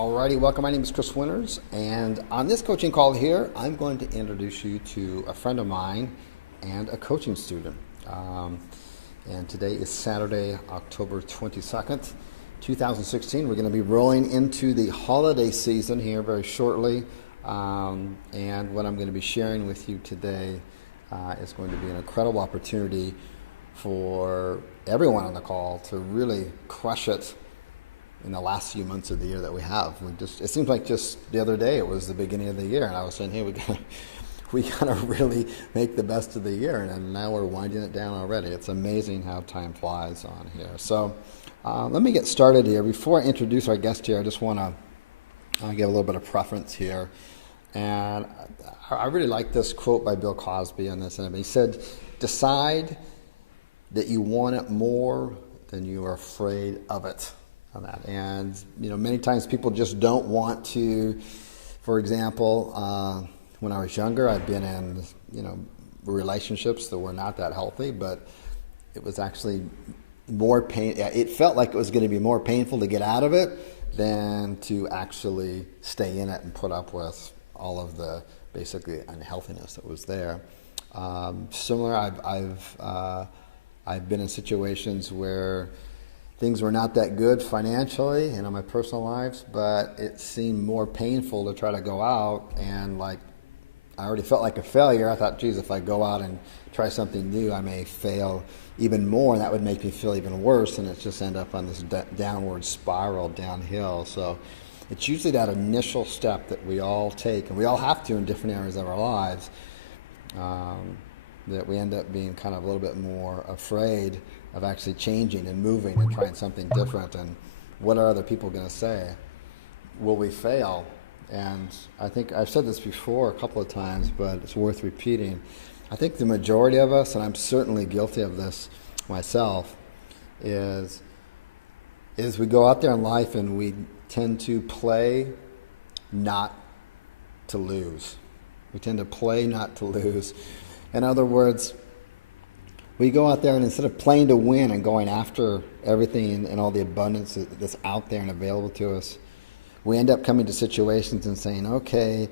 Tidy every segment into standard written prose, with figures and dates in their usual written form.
Alrighty, welcome. My name is Chris Winters, and on this coaching call here, I'm going to introduce you to a friend of mine and a coaching student. And today is Saturday, October 22nd, 2016. We're going to be rolling into the holiday season here very shortly. And what I'm going to be sharing with you today is going to be an incredible opportunity for everyone on the call to really crush it in the last few months of the year that we have. It seems like just the other day it was the beginning of the year, and I was saying, hey, we gotta really make the best of the year, and now we're winding it down already. It's amazing how time flies on here. So let me get started here. Before I introduce our guest here, I just want to give a little bit of preference here. And I really like this quote by Bill Cosby on this. And he said, decide that you want it more than you are afraid of it. On that. And many times people just don't want to. For example, when I was younger, I'd been in relationships that were not that healthy, but it was actually more pain. It felt like it was going to be more painful to get out of it than to actually stay in it and put up with all of the basically unhealthiness that was there. Similar, I've been in situations where things were not that good financially and in my personal lives, but it seemed more painful to try to go out, and I already felt like a failure. I thought, geez, if I go out and try something new, I may fail even more, and that would make me feel even worse, and it's just end up on this downward spiral downhill. So it's usually that initial step that we all take, and we all have to in different areas of our lives, that we end up being kind of a little bit more afraid of actually changing and moving and trying something different. And what are other people going to say? Will we fail? And I think I've said this before a couple of times, but it's worth repeating. I think the majority of us, and I'm certainly guilty of this myself, is we go out there in life and we tend to play not to lose. We tend to play not to lose. In other words, we go out there and instead of playing to win and going after everything and all the abundance that's out there and available to us, we end up coming to situations and saying, okay,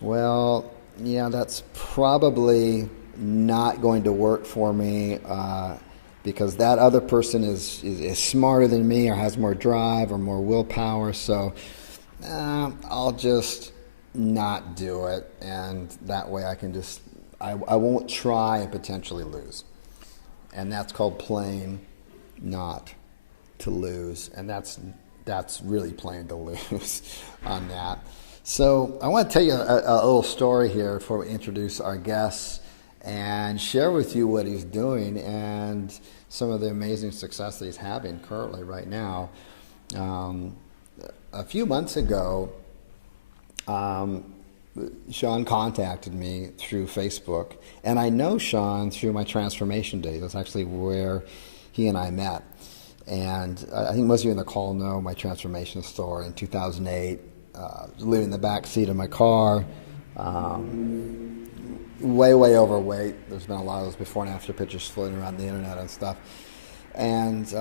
well, yeah, that's probably not going to work for me because that other person is smarter than me or has more drive or more willpower, so I'll just not do it, and that way I won't try and potentially lose. And that's called playing not to lose. And that's really playing to lose on that. So I want to tell you a little story here before we introduce our guests and share with you what he's doing and some of the amazing success that he's having currently right now. A few months ago, Sean contacted me through Facebook, and I know Sean through my transformation days. That's actually where he and I met. And I think most of you in the call know my transformation story. In 2008, living in the back seat of my car, way overweight. There's been a lot of those before and after pictures floating around the internet and stuff. And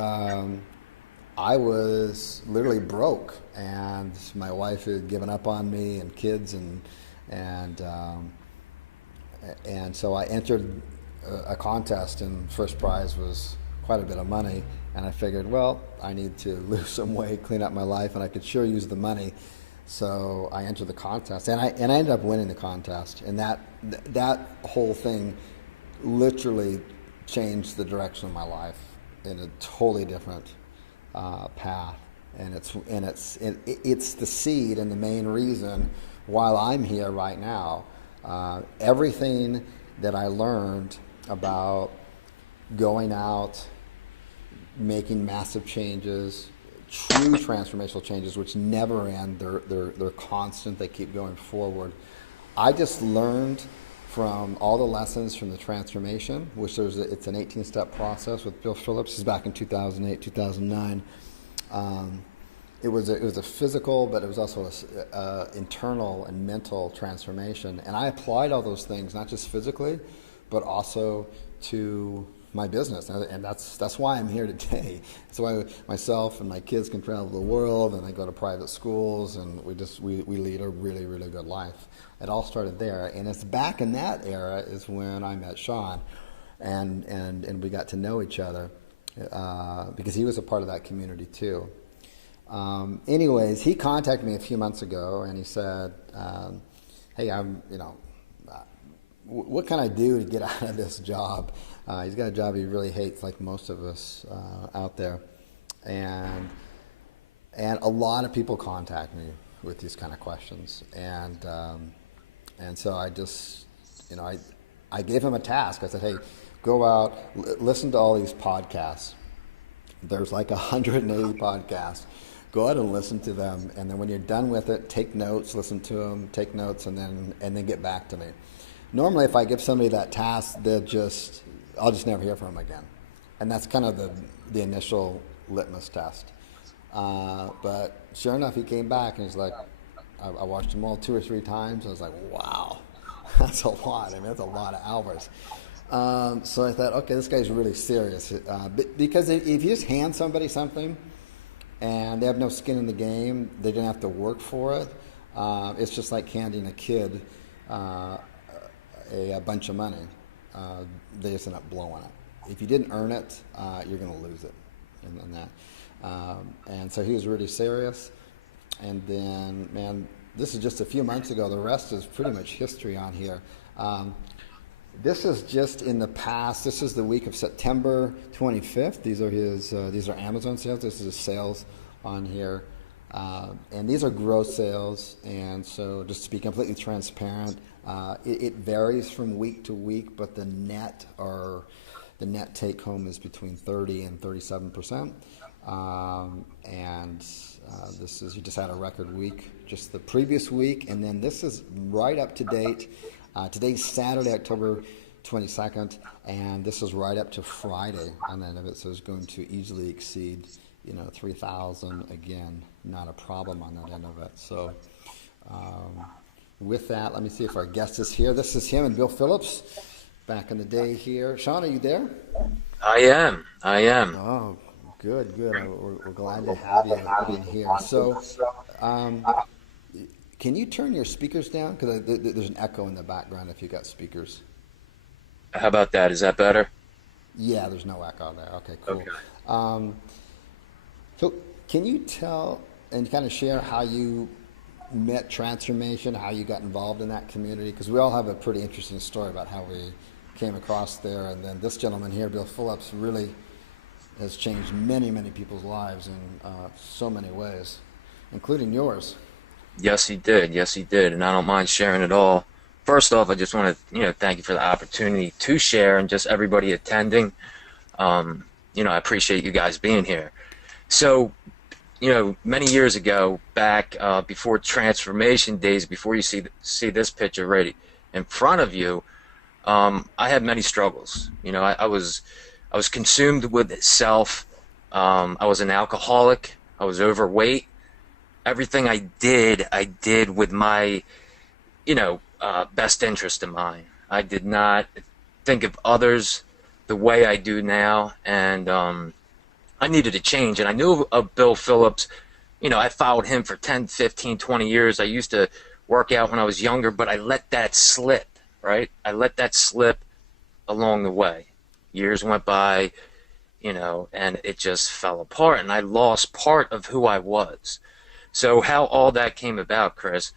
I was literally broke, and my wife had given up on me and kids, and so I entered a contest, and first prize was quite a bit of money, and I figured, well, I need to lose some weight, clean up my life, and I could sure use the money. So I entered the contest, and I ended up winning the contest, and that whole thing literally changed the direction of my life in a totally different path. And it's the seed and the main reason why I'm here right now. Everything that I learned about going out, making massive changes, true transformational changes, which never end, they're constant, they keep going forward. I just learned from all the lessons from the transformation, which it's an 18-step process with Bill Phillips. This is back in 2008, 2009. It was a physical, but it was also a internal and mental transformation. And I applied all those things, not just physically, but also to my business, and that's why I'm here today. That's why myself and my kids can travel the world, and they go to private schools, and we lead a really, really good life. It all started there, and it's back in that era is when I met Sean, and we got to know each other because he was a part of that community too. Anyways, he contacted me a few months ago, and he said, "Hey, what can I do to get out of this job?" He's got a job he really hates, like most of us out there, and a lot of people contact me with these kind of questions, and so I just, I gave him a task. I said, "Hey, go out, listen to all these podcasts. There's like 180 podcasts. Go out and listen to them, and then when you're done with it, take notes, listen to them, take notes, and then get back to me." Normally, if I give somebody that task, I'll just never hear from them again, and that's kind of the initial litmus test. But sure enough, he came back and he's like, I watched them all 2 or 3 times. I was like, wow, that's a lot. I mean, that's a lot of hours. So I thought, okay, this guy's really serious. Because if you just hand somebody something and they have no skin in the game, they didn't have to work for it. It's just like handing a kid a bunch of money. They just end up blowing it. If you didn't earn it, you're going to lose it. And that. And so he was really serious. And then, man, this is just a few months ago. The rest is pretty much history on here. This is just in the past. This is the week of September 25th. These are Amazon sales. This is his sales on here. And these are gross sales. And so just to be completely transparent, it varies from week to week, but the net take home is between 30 and 37%. He just had a record week just the previous week, and then this is right up to date. Today's Saturday, October 22nd, and this is right up to Friday on the end of it, so it's going to easily exceed 3,000 again. Not a problem on that end of it. So with that, let me see if our guest is here. This is him and Bill Phillips back in the day here. Sean, are you there? I am. Oh, good. We're glad to have you in here. So, can you turn your speakers down? Because there's an echo in the background if you got speakers. How about that? Is that better? Yeah, there's no echo there. Okay, cool. Okay. So, can you tell and kind of share how you met Transformation, how you got involved in that community? Because we all have a pretty interesting story about how we came across there. And then this gentleman here, Bill Phillips, really has changed many, many people's lives in so many ways, including yours. Yes, he did. And I don't mind sharing it all. First off, I just want to, thank you for the opportunity to share and just everybody attending. I appreciate you guys being here. So, many years ago, back before Transformation days, before you see this picture right in front of you, I had many struggles. I was consumed with self. I was an alcoholic. I was overweight. Everything I did with my, best interest in mind. I did not think of others the way I do now, and I needed a change. And I knew of Bill Phillips. I followed him for 10, 15, 20 years. I used to work out when I was younger, but I let that slip, right? I let that slip along the way. Years went by, and it just fell apart, and I lost part of who I was. So how all that came about, Chris,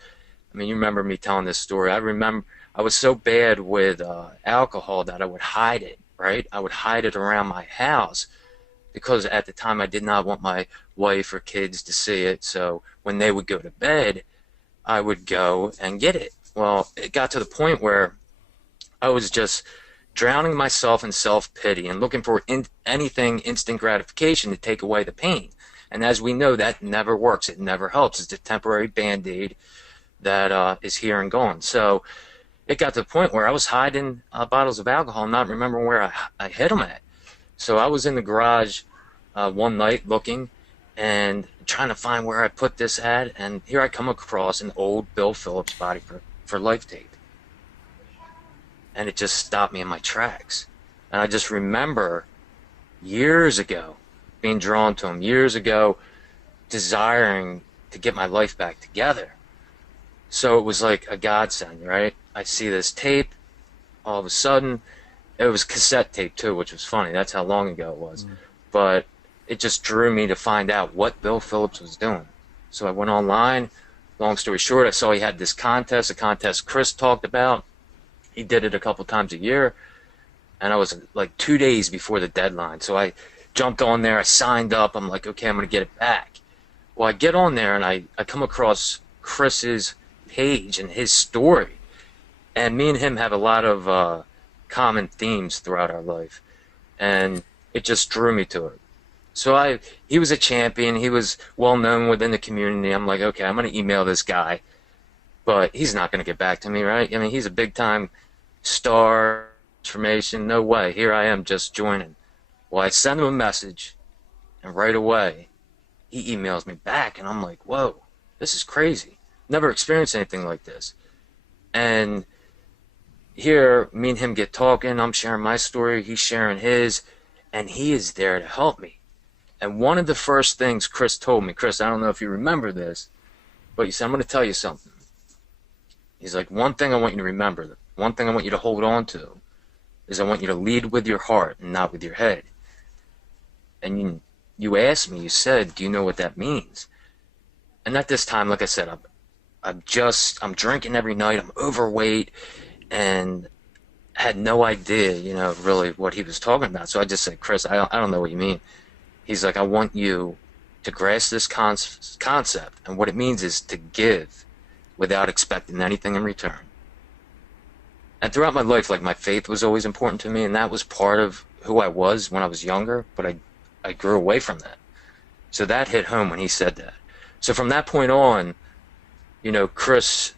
I mean, you remember me telling this story. I remember I was so bad with alcohol that I would hide it, right? I would hide it around my house because at the time I did not want my wife or kids to see it. So when they would go to bed, I would go and get it. Well, it got to the point where I was just drowning myself in self-pity and looking for anything instant gratification to take away the pain. And as we know, that never works. It never helps. It's a temporary Band-Aid that is here and gone. So it got to the point where I was hiding bottles of alcohol and not remembering where I hid them at. So I was in the garage one night looking and trying to find where I put this at. And here I come across an old Bill Phillips Body for Life tape. And it just stopped me in my tracks. And I just remember years ago being drawn to him, years ago desiring to get my life back together. So it was like a godsend, right? I see this tape, all of a sudden, it was cassette tape too, which was funny. That's how long ago it was. But it just drew me to find out what Bill Phillips was doing. So I went online. Long story short, I saw he had this contest, a contest Chris talked about. He did it a couple times a year. And I was like 2 days before the deadline. So I jumped on there, I signed up. I'm like, okay, I'm going to get it back. Well, I get on there and I come across Chris's page and his story. And me and him have a lot of common themes throughout our life. And it just drew me to it. So he was a champion. He was well known within the community. I'm like, okay, I'm going to email this guy. But he's not going to get back to me, right? I mean, he's a big-time star, transformation. No way. Here I am just joining. Well, I send him a message, and right away, he emails me back, and I'm like, whoa, this is crazy. Never experienced anything like this. And here, me and him get talking. I'm sharing my story. He's sharing his, and he is there to help me. And one of the first things Chris told me, Chris, I don't know if you remember this, but he said, I'm going to tell you something. He's like, one thing I want you to remember, one thing I want you to hold on to, is I want you to lead with your heart and not with your head. And you asked me, you said, do you know what that means? And at this time, like I said, I'm drinking every night, I'm overweight, and had no idea, really what he was talking about. So I just said, Chris, I don't know what you mean. He's like, I want you to grasp this concept, and what it means is to give without expecting anything in return. And throughout my life, like, my faith was always important to me, and that was part of who I was when I was younger, but I grew away from that. So that hit home when he said that. So from that point on, Chris,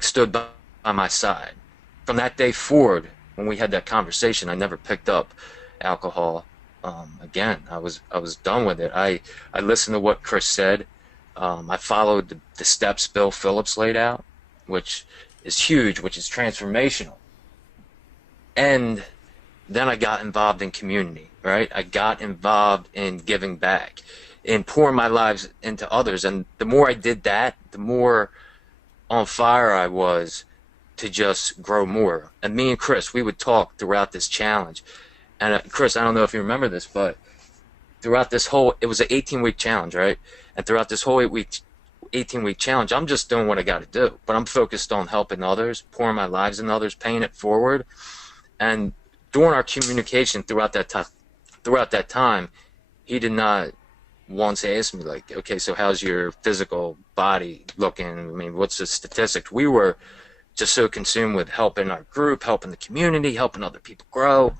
stood by my side. From that day forward, when we had that conversation, I never picked up alcohol again. I was done with it. I listened to what Chris said. I followed the steps Bill Phillips laid out, which is huge, which is transformational. And then I got involved in community, right? I got involved in giving back, in pouring my lives into others. And the more I did that, the more on fire I was to just grow more. And me and Chris, we would talk throughout this challenge. And Chris, I don't know if you remember this, but throughout this it was an 18-week challenge, right? And throughout this whole 18-week challenge, I'm just doing what I got to do. But I'm focused on helping others, pouring my lives in others, paying it forward. And during our communication throughout that time, he did not once ask me, like, okay, so how's your physical body looking? I mean, what's the statistics? We were just so consumed with helping our group, helping the community, helping other people grow.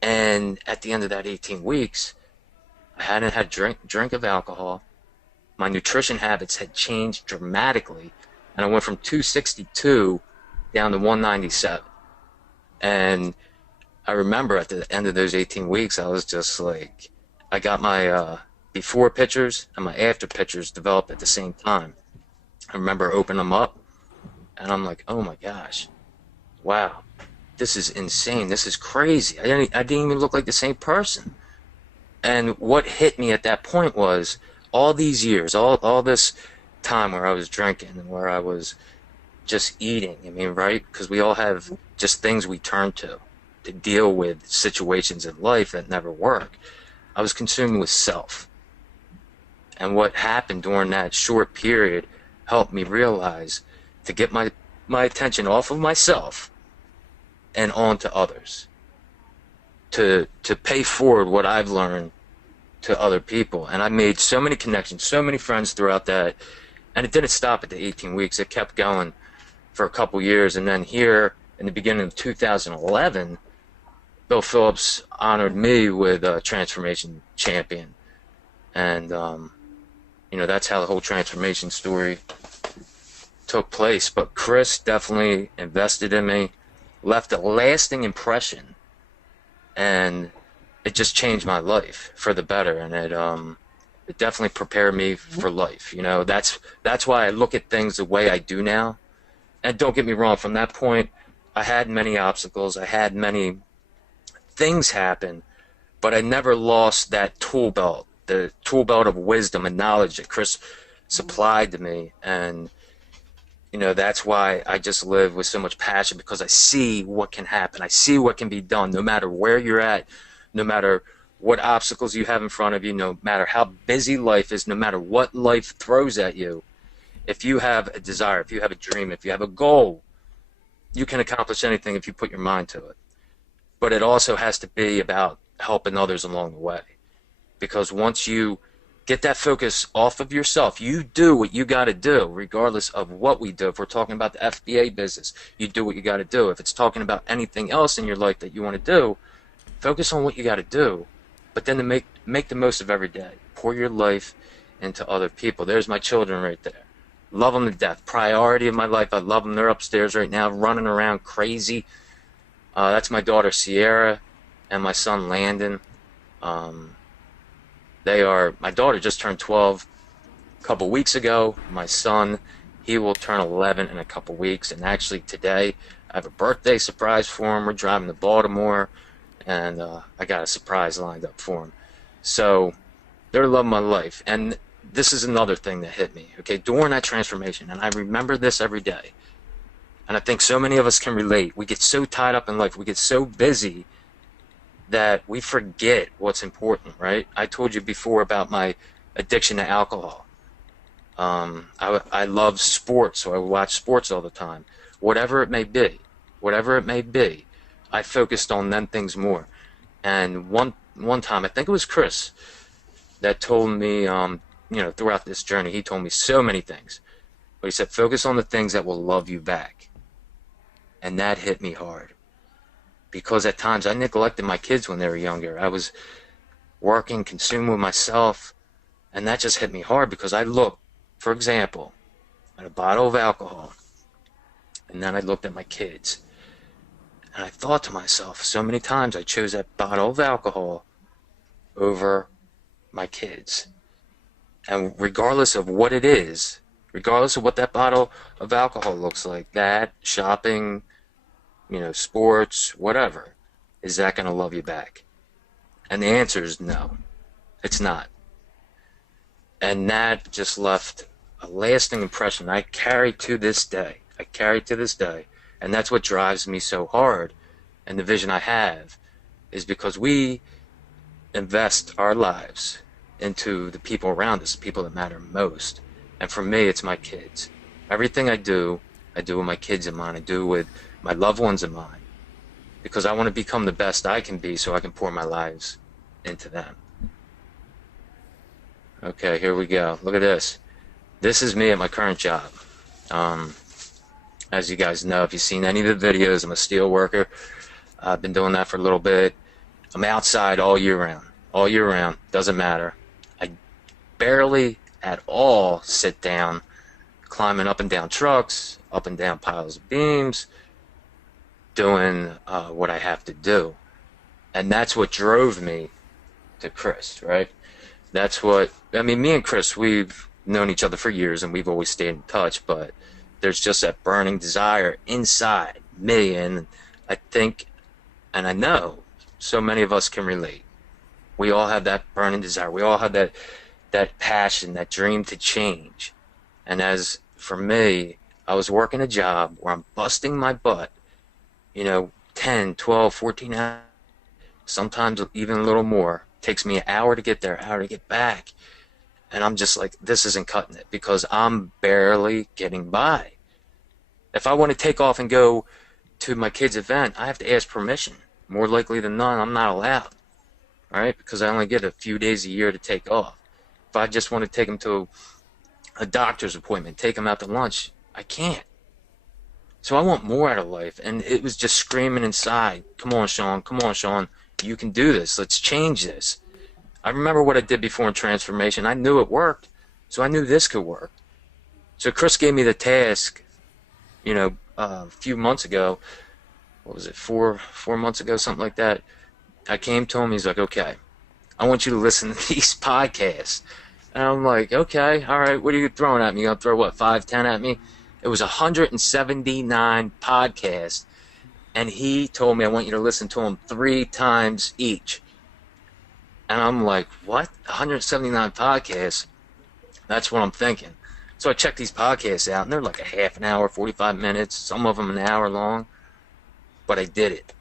And at the end of that 18 weeks, I hadn't had drink of alcohol. My nutrition habits had changed dramatically, and I went from 262 down to 197. And I remember at the end of those 18 weeks, I was just like, I got my before pictures and my after pictures developed at the same time. I remember opening them up, and I'm like, oh my gosh, wow, this is insane. This is crazy. I didn't even look like the same person. And what hit me at that point was all these years, all this time where I was drinking and where I was just eating. I mean, right? Because we all have just things we turn to deal with situations in life that never work. I was consumed with self. And what happened during that short period helped me realize to get my attention off of myself and onto others. To pay forward what I've learned to other people. And I made so many connections, so many friends throughout that. And it didn't stop at the 18 weeks. It kept going for a couple years. And then here, in the beginning of 2011, Bill Phillips honored me with a Transformation Champion. And, that's how the whole transformation story took place. But Chris definitely invested in me, left a lasting impression, and it just changed my life for the better. And it definitely prepared me for life. That's why I look at things the way I do now. And don't get me wrong, from that point, I had many obstacles. I had many things happen, but I never lost that tool belt, the tool belt of wisdom and knowledge that Chris supplied to me. And, that's why I just live with so much passion, because I see what can happen. I see what can be done, no matter where you're at, no matter what obstacles you have in front of you, no matter how busy life is, no matter what life throws at you. If you have a desire, if you have a dream, if you have a goal, you can accomplish anything if you put your mind to it. But it also has to be about helping others along the way. Because once you get that focus off of yourself, you do what you got to do, regardless of what we do. If we're talking about the FBA business, you do what you got to do. If it's talking about anything else in your life that you want to do, focus on what you got to do, but then to make the most of every day. Pour your life into other people. There's my children right there. Love them to death. Priority of my life. I love them. They're upstairs right now, running around crazy. That's my daughter Sierra and my son Landon. My daughter just turned 12 a couple weeks ago. My son, he will turn 11 in a couple weeks. And actually today, I have a birthday surprise for him. We're driving to Baltimore, and I got a surprise lined up for him. So they're loving my life. And this is another thing that hit me, okay, during that transformation. And I remember this every day. And I think so many of us can relate. We get so tied up in life. We get so busy that we forget what's important, right? I told you before about my addiction to alcohol. I love sports, so I watch sports all the time. Whatever it may be, I focused on them things more. And one time, I think it was Chris that told me, throughout this journey, he told me so many things. But he said, focus on the things that will love you back. And that hit me hard. Because at times I neglected my kids when they were younger. I was working, consumed with myself, and that just hit me hard because I looked, for example, at a bottle of alcohol, and then I looked at my kids. And I thought to myself, so many times I chose that bottle of alcohol over my kids. And regardless of what it is, regardless of what that bottle of alcohol looks like, that, shopping, sports, whatever, is that going to love you back? And the answer is no, it's not. And that just left a lasting impression I carry to this day. And that's what drives me so hard. And the vision I have is because we invest our lives into the people around us, the people that matter most. And for me, it's my kids. Everything I do with my kids in mind. I do with my loved ones in mind. Because I want to become the best I can be so I can pour my lives into them. Okay, here we go. Look at this. This is me at my current job. As you guys know, if you've seen any of the videos, I'm a steel worker. I've been doing that for a little bit. I'm outside all year round. All year round. Doesn't matter. I barely at all sit down, climbing up and down trucks, up and down piles of beams, doing what I have to do. And that's what drove me to Chris, right? That's what, me and Chris, we've known each other for years and we've always stayed in touch, but there's just that burning desire inside me, and I think, and I know, so many of us can relate. We all have that burning desire. We all have that passion, that dream to change. And as for me, I was working a job where I'm busting my butt, 10, 12, 14 hours, sometimes even a little more. It takes me an hour to get there, an hour to get back. And I'm just like, this isn't cutting it because I'm barely getting by. If I want to take off and go to my kid's event, I have to ask permission. More likely than not, I'm not allowed. All right? Because I only get a few days a year to take off. If I just want to take them to a doctor's appointment, take them out to lunch, I can't. So I want more out of life. And it was just screaming inside, come on, Sean, you can do this. Let's change this. I remember what I did before in transformation. I knew it worked, so I knew this could work. So Chris gave me the task, a few months ago. What was it, 4 months ago, something like that. I came to him, he's like, okay, I want you to listen to these podcasts. And I'm like, okay, all right, what are you throwing at me? You gonna throw, 5, 10 at me? It was 179 podcasts. and he told me I want you to listen to them 3 times each. And I'm like, what? 179 podcasts? That's what I'm thinking. So I checked these podcasts out, and they're like a half an hour, 45 minutes, some of them an hour long. But I did it.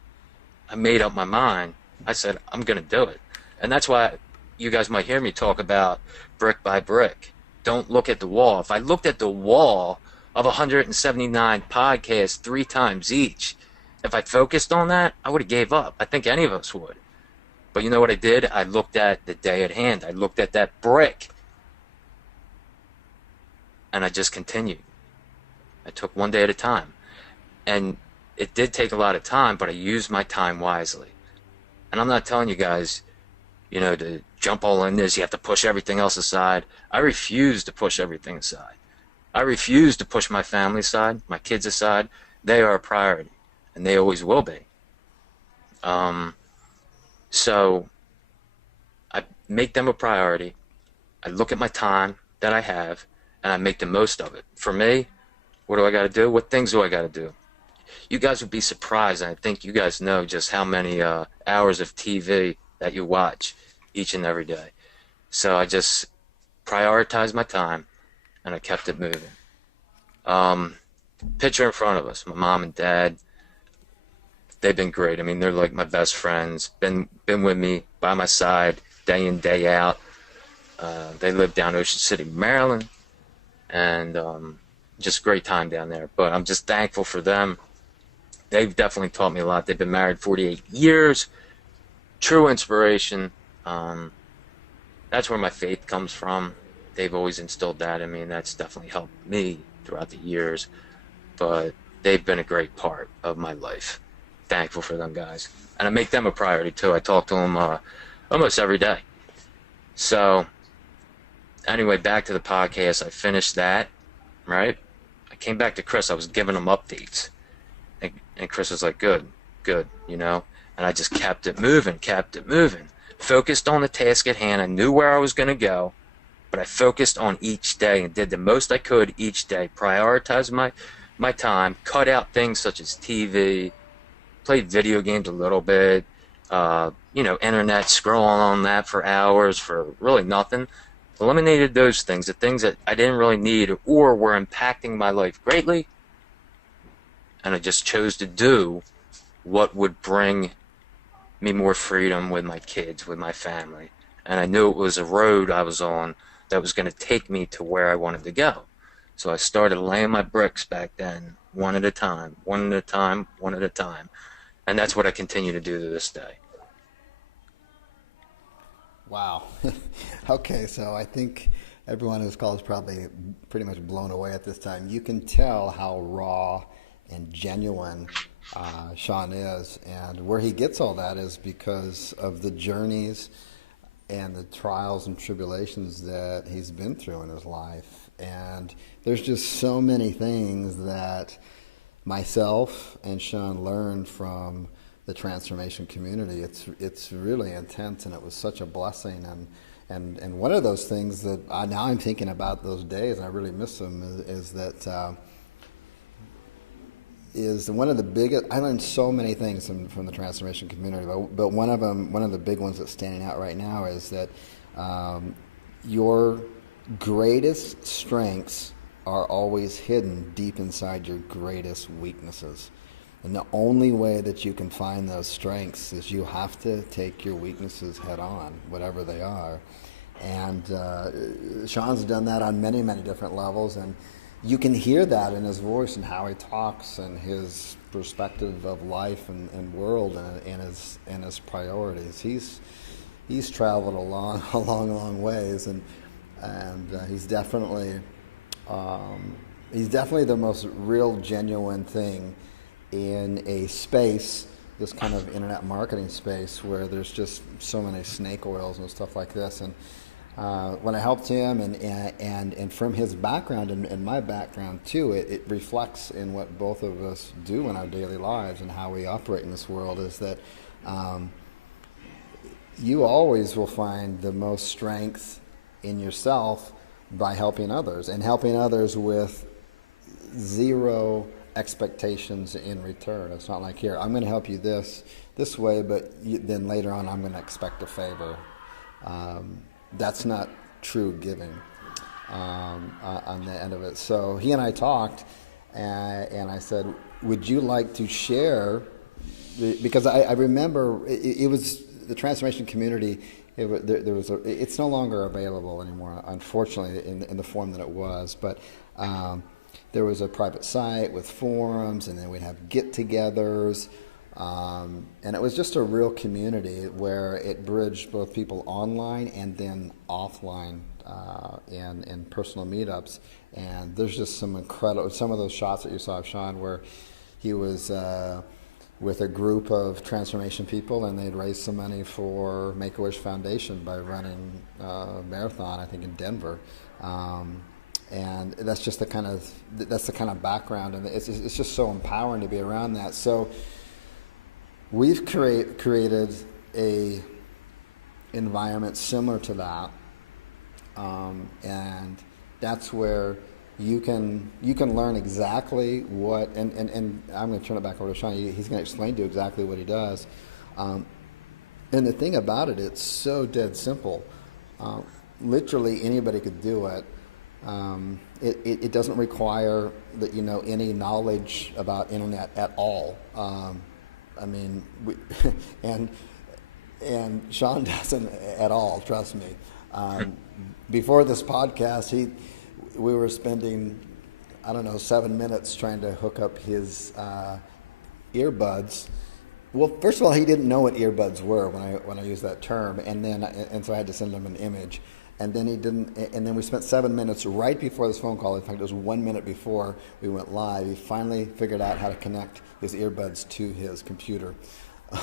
I made up my mind. I said, I'm going to do it. And that's why you guys might hear me talk about brick by brick. Don't look at the wall. If I looked at the wall of 179 podcasts 3 times each, if I focused on that, I would have gave up. I think any of us would. But you know what I did? I looked at the day at hand. I looked at that brick. And I just continued. I took one day at a time. And it did take a lot of time, but I used my time wisely. And I'm not telling you guys, to jump all in this, you have to push everything else aside. I refuse to push everything aside. I refuse to push my family aside, my kids aside. They are a priority, and they always will be. So I make them a priority. I look at my time that I have, and I make the most of it. For me, what do I got to do? What things do I got to do? You guys would be surprised, and I think you guys know just how many hours of TV that you watch each and every day. So I just prioritized my time, and I kept it moving. Picture in front of us, my mom and dad, they've been great. I mean, they're like my best friends, been with me by my side day in, day out. They live down Ocean City, Maryland, and just a great time down there. But I'm just thankful for them. They've definitely taught me a lot. They've been married 48 years. True inspiration. That's where my faith comes from. They've always instilled that in me, and that's definitely helped me throughout the years. But they've been a great part of my life. Thankful for them guys. And I make them a priority, too. I talk to them almost every day. So, anyway, back to the podcast. I finished that, right? I came back to Chris. I was giving him updates. And Chris was like, good, And I just kept it moving. Focused on the task at hand. I knew where I was going to go, but I focused on each day and did the most I could each day. Prioritized my time, cut out things such as TV, played video games a little bit, internet, scrolling on that for hours for really nothing. Eliminated those things, the things that I didn't really need or were impacting my life greatly. And I just chose to do what would bring me more freedom with my kids, with my family. And I knew it was a road I was on that was going to take me to where I wanted to go. So I started laying my bricks back then, one at a time. And that's what I continue to do to this day. Wow. Okay, so I think everyone who's called is probably pretty much blown away at this time. You can tell how raw and genuine Sean is, and where he gets all that is because of the journeys and the trials and tribulations that he's been through in his life. And there's just so many things that myself and Sean learned from the transformation community. It's really intense, and it was such a blessing. And one of those things that now I'm thinking about those days, and I really miss them, is that is one of the biggest. I learned so many things from the transformation community, but one of the big ones that's standing out right now is that your greatest strengths are always hidden deep inside your greatest weaknesses. And the only way that you can find those strengths is you have to take your weaknesses head on, whatever they are. And Sean's done that on many, many different levels, and you can hear that in his voice and how he talks and his perspective of life and world and his priorities. He's traveled a long ways, and he's definitely the most real, genuine thing in a space, this kind of internet marketing space, where there's just so many snake oils and stuff like this. And when I helped him, and from his background and my background too, it reflects in what both of us do in our daily lives and how we operate in this world, is that you always will find the most strength in yourself by helping others, and helping others with zero expectations in return. It's not like, here, I'm going to help you this way, but then later on I'm going to expect a favor. That's not true giving on the end of it. So he and I talked, and I said, would you like to share? Because I remember it was the transformation community. It's no longer available anymore, unfortunately, in the form that it was. But there was a private site with forums, and then we'd have get-togethers, and it was just a real community where it bridged both people online and then offline in personal meetups. And there's just some of those shots that you saw of Sean where he was with a group of transformation people, and they'd raised some money for Make-A-Wish Foundation by running a marathon, I think, in Denver. And that's just the kind of background, and it's just so empowering to be around that. So we've created a environment similar to that, and that's where you can learn exactly what, and I'm going to turn it back over to Sean. He's going to explain to you exactly what he does. And the thing about it, it's so dead simple. Literally anybody could do it. It doesn't require that you know any knowledge about internet at all. I mean, and Sean doesn't at all. Trust me. Before this podcast, we were spending, I don't know, 7 minutes trying to hook up his earbuds. Well, first of all, he didn't know what earbuds were when I used that term, and so I had to send him an image. And then he didn't, and then we spent 7 minutes right before this phone call. In fact, it was 1 minute before we went live. He finally figured out how to connect his earbuds to his computer.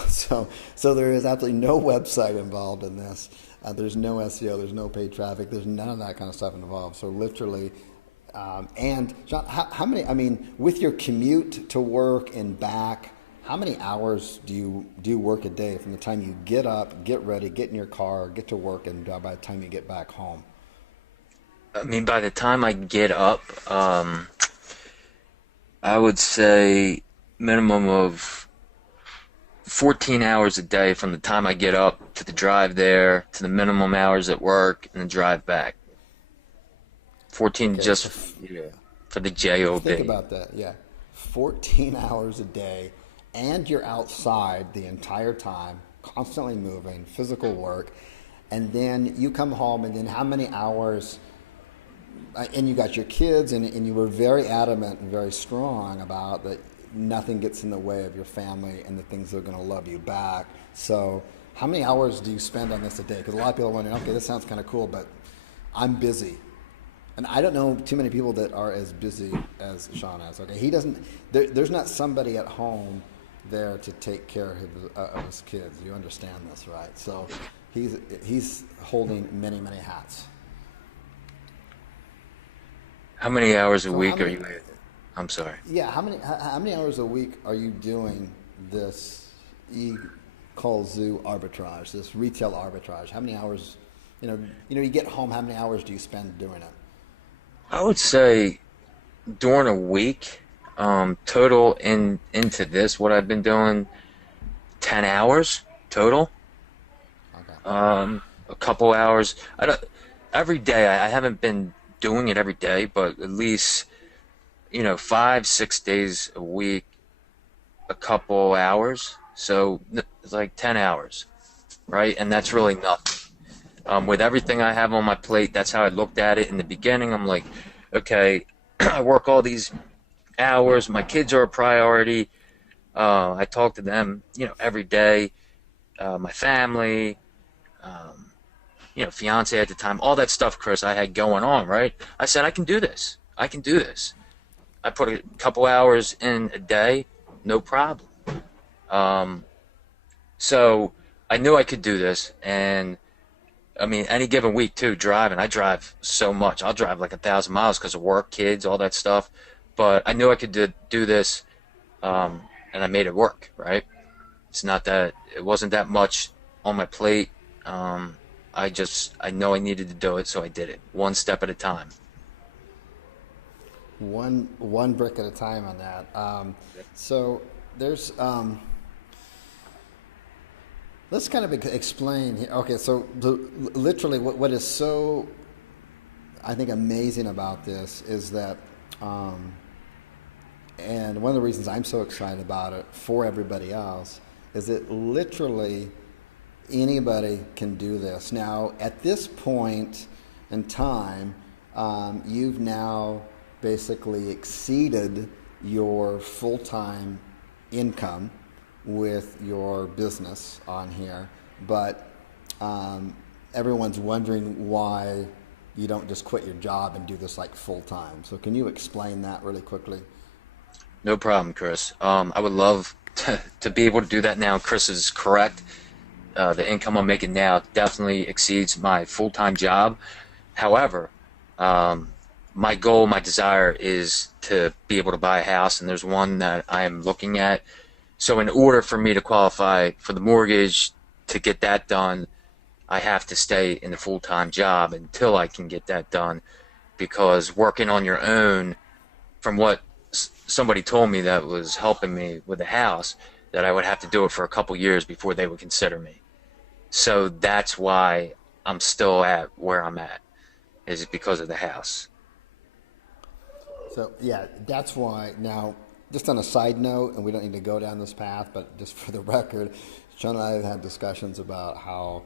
So there is absolutely no website involved in this. There's no SEO. There's no paid traffic. There's none of that kind of stuff involved. So literally, and John, how many? I mean, with your commute to work and back, how many hours do you work a day from the time you get up, get ready, get in your car, get to work, and by the time you get back home? I mean, by the time I get up, I would say minimum of 14 hours a day from the time I get up to the drive there to the minimum hours at work and the drive back. 14 Okay, just for the job. think about that. Yeah, 14 hours a day, and you're outside the entire time, constantly moving, physical work, and then you come home, and then how many hours? And you got your kids, and you were very adamant and very strong about that. Nothing gets in the way of your family and the things that are going to love you back. So how many hours do you spend on this a day? Because a lot of people are wondering, okay, this sounds kind of cool, but I'm busy. And I don't know too many people that are as busy as Sean is. Okay, he doesn't. There's not somebody at home there to take care of his kids. You understand this, right? So he's holding many hats. How many hours a week How are many? you in? I'm sorry. Yeah, how many hours a week are you doing this ekallzu arbitrage, this retail arbitrage? How many hours? You get home. How many hours do you spend doing it? I would say during a week, total into this, what I've been doing, 10 hours total. Okay. A couple hours. Every day. I haven't been doing it every day, but at least 5-6 days a week, a couple hours. So it's like 10 hours, right? And that's really nothing. With everything I have on my plate, that's how I looked at it in the beginning. I'm like, okay, I work all these hours. My kids are a priority. I talk to them, every day. My family, fiance at the time, all that stuff, Chris, I had going on, right? I said, I can do this. I can do this. I put a couple hours in a day, no problem. So I knew I could do this, and I mean, any given week too, driving. I drive so much. I'll drive like 1,000 miles because of work, kids, all that stuff. But I knew I could do this, and I made it work, right? It wasn't that much on my plate. I know I needed to do it, so I did it one step at a time. one brick at a time on that. So there's let's kind of explain here. Okay, so literally, what is so I think amazing about this is that, and one of the reasons I'm so excited about it for everybody else is that literally anybody can do this. Now, at this point in time, you've now basically exceeded your full-time income with your business on here, but everyone's wondering why you don't just quit your job and do this like full-time. So can you explain that really quickly? No problem, Chris. I would love to be able to do that now. Chris is correct. The income I'm making now definitely exceeds my full-time job. However, my goal, my desire is to be able to buy a house, and there's one that I am looking at. So in order for me to qualify for the mortgage, to get that done, I have to stay in the full-time job until I can get that done, because working on your own, from what somebody told me that was helping me with the house, that I would have to do it for a couple years before they would consider me. So that's why I'm still at where I'm at, is because of the house. So yeah, that's why. Now, just on a side note, and we don't need to go down this path, but just for the record, Sean and I have had discussions about how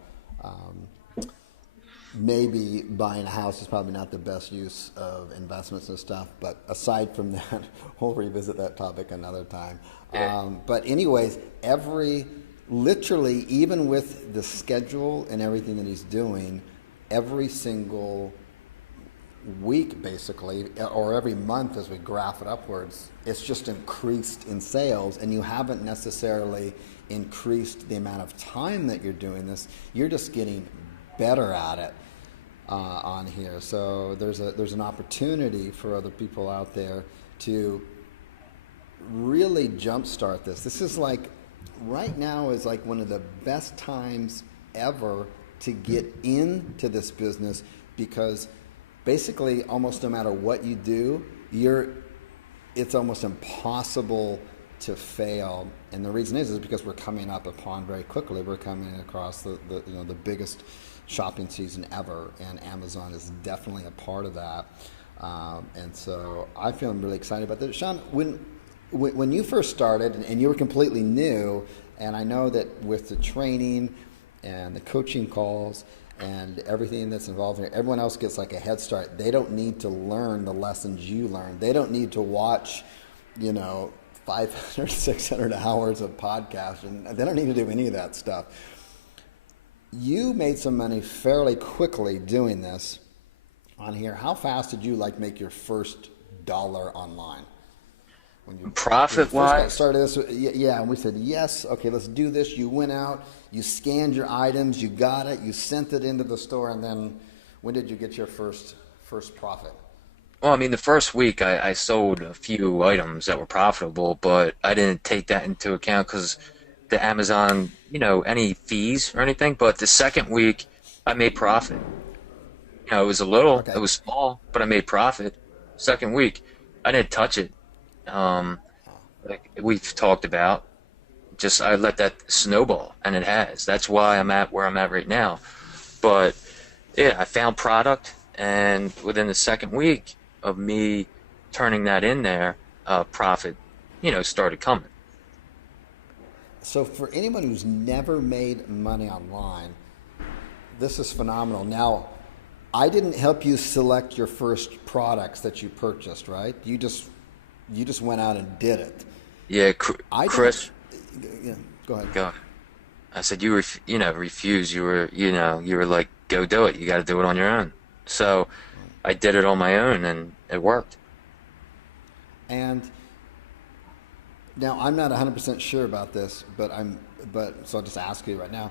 maybe buying a house is probably not the best use of investments and stuff. But aside from that, we'll revisit that topic another time. Yeah. But anyways, literally, even with the schedule and everything that he's doing, every single week basically, or every month as we graph it upwards, it's just increased in sales, and you haven't necessarily increased the amount of time that you're doing this. You're just getting better at it on here. So there's an opportunity for other people out there to really jumpstart this. This is like, right now is like one of the best times ever to get into this business, because basically almost no matter what you do, it's almost impossible to fail. And the reason is because we're coming up upon very quickly, we're coming across the biggest shopping season ever, and Amazon is definitely a part of that. And so I feel really excited about that. Sean, when you first started, and you were completely new, and I know that with the training and the coaching calls and everything that's involved here, everyone else gets like a head start. They don't need to learn the lessons you learned. They don't need to watch, 500, 600 hours of podcast, and they don't need to do any of that stuff. You made some money fairly quickly doing this on here. How fast did you make your first dollar online? Profit First got wise, started this, yeah, and we said yes, okay, let's do this. You went out, you scanned your items, you got it, you sent it into the store, and then when did you get your first profit? well, I mean, the first week I sold a few items that were profitable, but I didn't take that into account because the Amazon, any fees or anything. But the second week, I made profit. It was it Okay. was small, but I made profit. Second week, I didn't touch it. Um, like we've talked about, just I let that snowball, and it has. That's why I'm at where I'm at right now. But yeah, I found product, and within the second week of me turning that in there, profit, started coming. So for anyone who's never made money online, this is phenomenal. Now, I didn't help you select your first products that you purchased, right? You just went out and did it. Yeah, I didn't. Chris, Yeah, go ahead. go. I said refuse. You were like, go do it. You got to do it on your own. So I did it on my own, and it worked. And now I'm not 100% sure about this, but so I'll just ask you right now.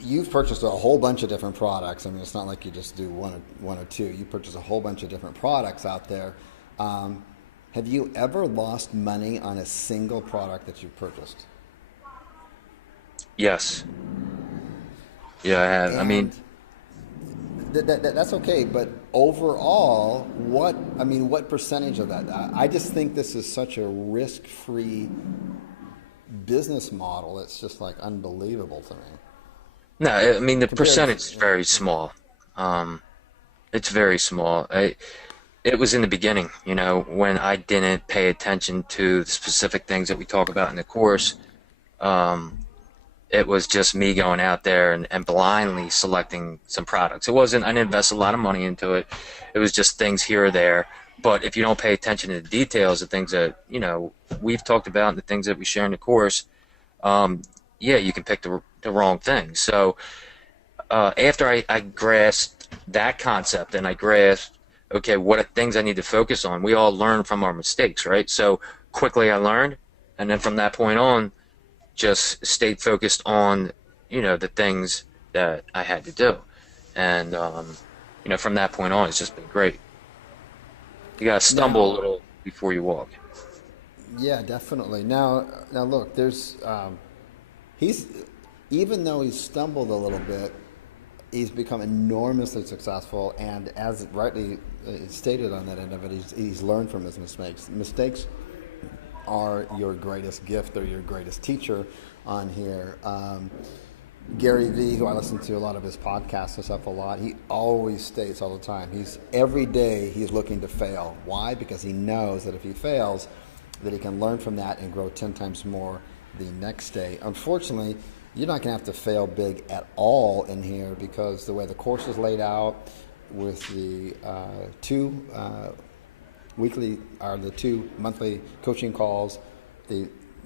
You've purchased a whole bunch of different products. I mean, it's not like you just do one or two. You purchase a whole bunch of different products out there. Have you ever lost money on a single product that you purchased? Yes. Yeah, I have. I mean, And That's okay, but overall, what percentage of that? I just think this is such a risk-free business model. It's just like unbelievable to me No, I mean the compared percentage to, is very small. Um, it's very small. It was in the beginning, when I didn't pay attention to the specific things that we talk about in the course. Um, it was just me going out there and blindly selecting some products. I didn't invest a lot of money into it. It was just things here or there. But if you don't pay attention to the details, the things that, we've talked about and the things that we share in the course, um, yeah, you can pick the wrong thing. So after I grasped that concept and I grasped, okay, what are things I need to focus on? We all learn from our mistakes, right? So quickly I learned, and then from that point on, just stayed focused on, the things that I had to do. And, from that point on, it's just been great. You gotta stumble a now. little before you walk. Yeah, definitely. Now look, he's even though he's stumbled a little bit, he's become enormously successful, and as rightly stated on that end of it, he's learned from his mistakes. Mistakes are your greatest gift or your greatest teacher on here. Gary Vee, who I listen to a lot of his podcasts and stuff a lot, he always states all the time, every day he's looking to fail. Why? Because he knows that if he fails, that he can learn from that and grow 10 times more the next day. Unfortunately, you're not going to have to fail big at all in here because the way the course is laid out with the two weekly or the two monthly coaching calls.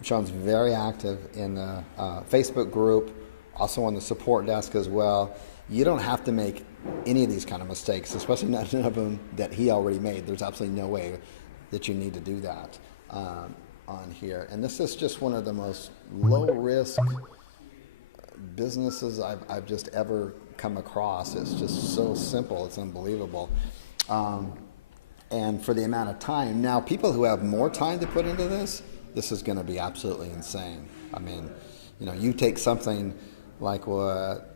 Sean's very active in the Facebook group, also on the support desk as well. You don't have to make any of these kind of mistakes, especially none of them that he already made. There's absolutely no way that you need to do that on here. And this is just one of the most low-risk businesses I've just ever come across. It's just so simple. It's unbelievable. And for the amount of time. Now, people who have more time to put into this is going to be absolutely insane. I mean, you take something like what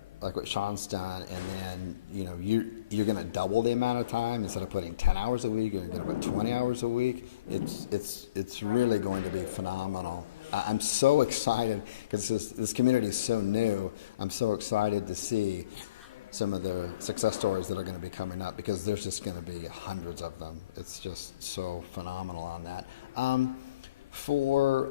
Sean's done, and then you're going to double the amount of time. Instead of putting 10 hours a week, you're going to put 20 hours a week. It's really going to be phenomenal. I'm so excited because this community is so new. I'm so excited to see some of the success stories that are going to be coming up because there's just going to be hundreds of them. It's just so phenomenal on that. For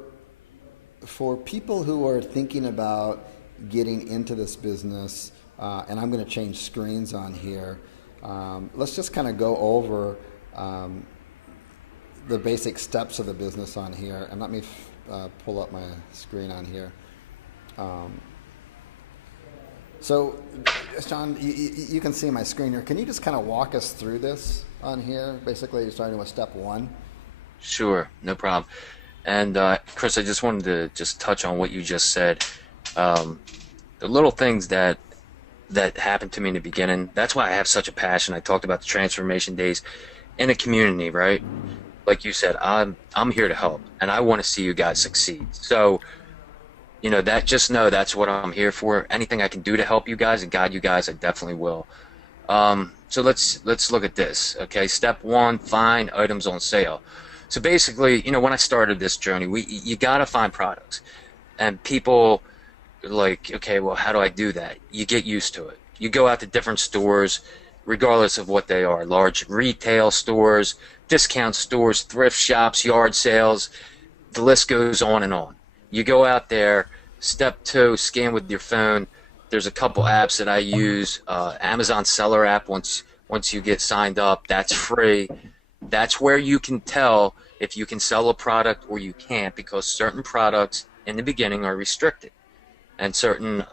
people who are thinking about getting into this business, and I'm going to change screens on here, let's just kind of go over the basic steps of the business on here. And let me pull up my screen on here. So, Sean, you can see my screen here. Can you just kind of walk us through this on here? Basically, you're starting with step one. Sure, no problem. And Chris, I just wanted to just touch on what you just said. The little things that happened to me in the beginning. That's why I have such a passion. I talked about the transformation days in the community, right? Like you said, I'm here to help, and I want to see you guys succeed. So, just know that's what I'm here for. Anything I can do to help you guys and guide you guys, I definitely will. So let's look at this. Okay, step one: find items on sale. So basically, when I started this journey, you gotta find products, and people like, okay, well, how do I do that? You get used to it. You go out to different stores, regardless of what they are: large retail stores, discount stores, thrift shops, yard sales. The list goes on and on. You go out there. Step two: scan with your phone. There's a couple apps that I use. Amazon Seller app. Once you get signed up, that's free. That's where you can tell if you can sell a product or you can't, because certain products in the beginning are restricted, and certain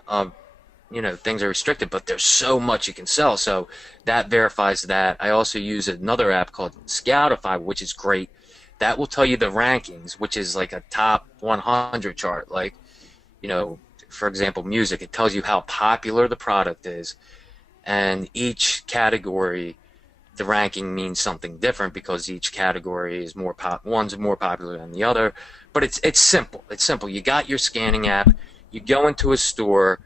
things are restricted. But there's so much you can sell, so that verifies that. I also use another app called Scoutify, which is great. That will tell you the rankings, which is like a top 100 chart. Like, for example, music. It tells you how popular the product is, and each category, the ranking means something different because each category is one's more popular than the other. But it's simple. It's simple. You got your scanning app. You go into a store.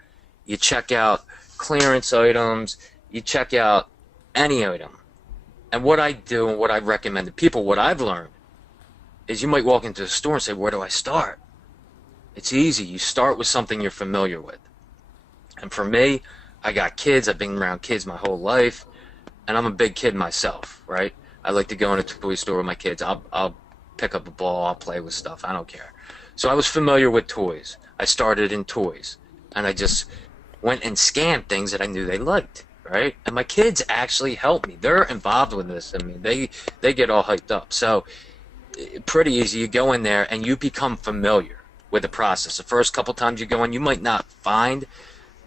You check out clearance items. you check out any item. And what I do and what I recommend to people, what I've learned, is you might walk into a store and say, where do I start? It's easy. You start with something you're familiar with. And for me, I got kids. I've been around kids my whole life, and I'm a big kid myself, right? I like to go in a toy store with my kids. I'll pick up a ball. I'll play with stuff. I don't care. So I was familiar with toys. I started in toys, and I just went and scanned things that I knew they liked, right? And my kids actually help me. They're involved with this. I mean, they get all hyped up. So pretty easy. You go in there and you become familiar with the process. The first couple times you go in, you might not find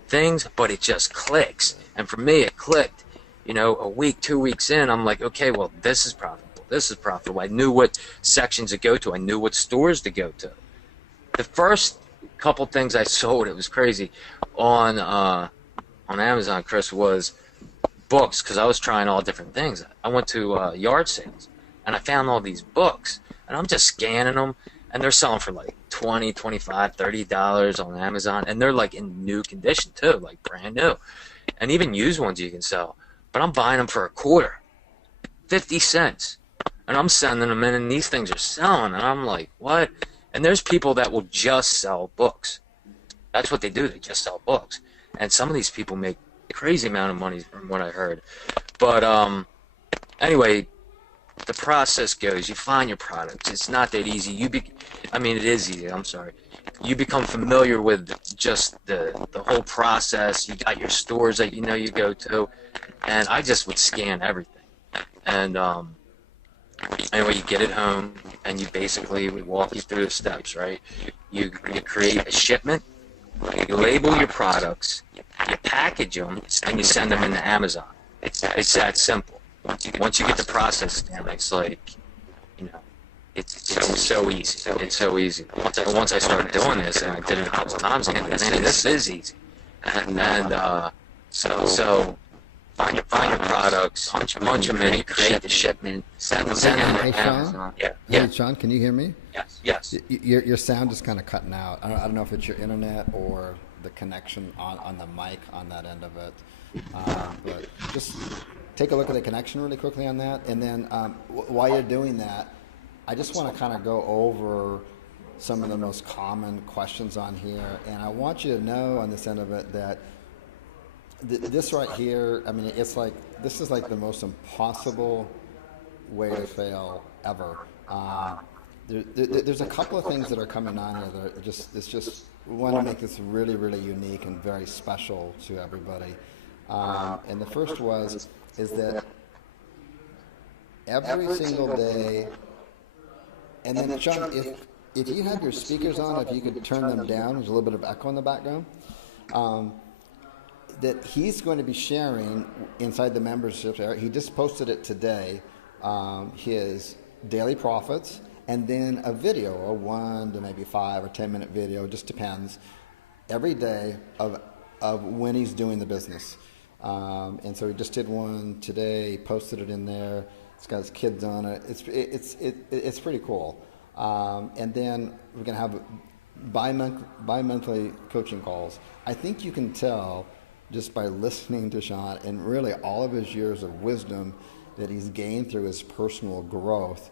things, but it just clicks. And for me, it clicked. You know, a week, 2 weeks in, I'm like, okay, well, this is profitable. This is profitable. I knew what sections to go to. I knew what stores to go to. The first couple things I sold, it was crazy, on Amazon, Chris, was books, because I was trying all different things. I went to yard sales, and I found all these books, and I'm just scanning them, and they're selling for like 20, 25, $30 on Amazon, and they're like in new condition too, like brand new. And even used ones you can sell. But I'm buying them for a quarter, 50 cents. And I'm sending them in, and these things are selling, and I'm like, what? And there's people that will just sell books. That's what they do. They just sell books. And some of these people make a crazy amount of money from what I heard. But anyway, the process goes, you find your products. It's not that easy. I mean, it is easy. I'm sorry. You become familiar with just the whole process. You got your stores that you know you go to, and I just would scan everything. And anyway, you get it home, and you basically we walk you through the steps, right? You create a shipment. You label your products. You package them, and you send them into Amazon. It's that simple. Once you get the process down, it's like, you know, it's so easy. It's so easy. Once I started doing this, and I did it a couple of times, and man, this is easy. And so find your products, punch them in, create the shipment, send them Hey, to Sean? Amazon. Yeah, Hey, yeah, Sean, can you hear me? yes. Your sound is kind of cutting out. I don't know if it's your internet or the connection on the mic on that end of it. But just take a look at the connection really quickly on that. And then while you're doing that, I just want to kind of go over some of the most common questions on here. And I want you to know on this end of it that this right here, I mean, this is like the most impossible way to fail ever. There's a couple of things that are coming on here that are just we want to make this really, really unique and very special to everybody. And the first is that every single day, and then Sean, if you have your speakers on, if you could turn them down, there's a little bit of echo in the background. That he's going to be sharing inside the membership area. He just posted it today, his daily profits, and then a video, a 1 to maybe 5 or 10 minute video, just depends, every day of when he's doing the business. And so he just did one today, posted it in there. It's got his kids on it. It's pretty cool. And then we're gonna have bi-monthly coaching calls. I think you can tell just by listening to Sean and really all of his years of wisdom that he's gained through his personal growth.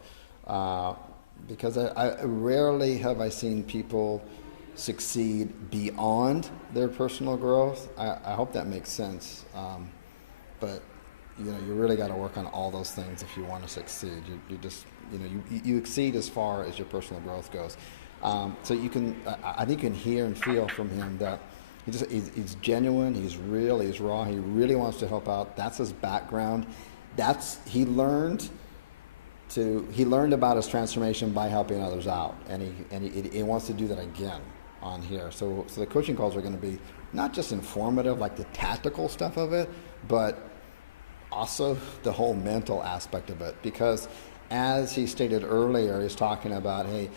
Because I rarely have I seen people succeed beyond their personal growth. I hope that makes sense. But you know, you really got to work on all those things if you want to succeed. You just, you know, you exceed as far as your personal growth goes. So you can, I think you can hear and feel from him that he's genuine, he's real, he's raw, he really wants to help out. That's his background. He learned about his transformation by helping others out, and he wants to do that again on here. So the coaching calls are going to be not just informative, like the tactical stuff of it, but also the whole mental aspect of it. Because as he stated earlier, he's talking about, hey,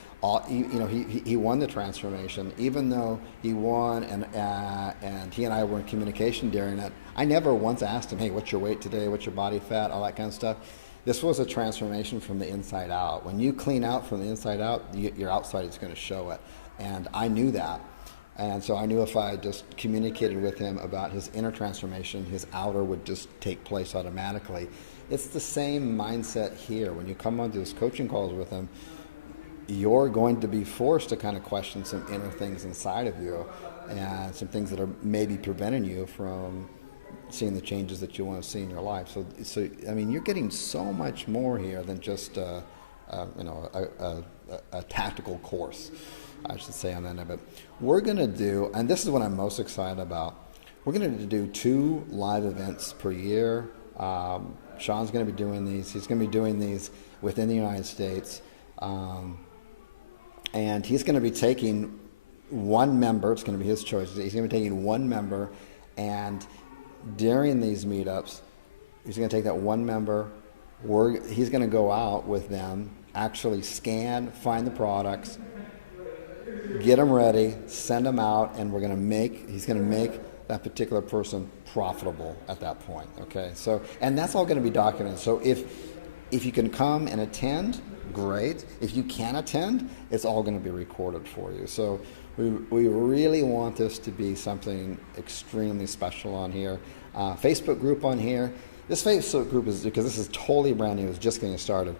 he won the transformation, even though he won, and he and I were in communication during it. I never once asked him, hey, what's your weight today? What's your body fat? All that kind of stuff. This was a transformation from the inside out. When you clean out from the inside out, your outside is going to show it. And I knew that. And so I knew if I just communicated with him about his inner transformation, his outer would just take place automatically. It's the same mindset here. When you come onto these coaching calls with him, you're going to be forced to kind of question some inner things inside of you and some things that are maybe preventing you from seeing the changes that you want to see in your life. So I mean, you're getting so much more here than just a tactical course, I should say on that end. But we're going to do, and this is what I'm most excited about, we're going to do 2 live events per year. Sean's going to be doing these. He's going to be doing these within the United States. And he's going to be taking one member. It's going to be his choice. He's going to be taking one member, and during these meetups, he's going to take that one member. He's going to go out with them, actually scan, find the products, get them ready, send them out, and he's going to make that particular person profitable at that point. Okay, so, and that's all going to be documented. So if you can come and attend, great. If you can't attend, it's all going to be recorded for you. So we really want this to be something extremely special on here. Facebook group on here. This Facebook group is, because this is totally brand new, it's just getting started.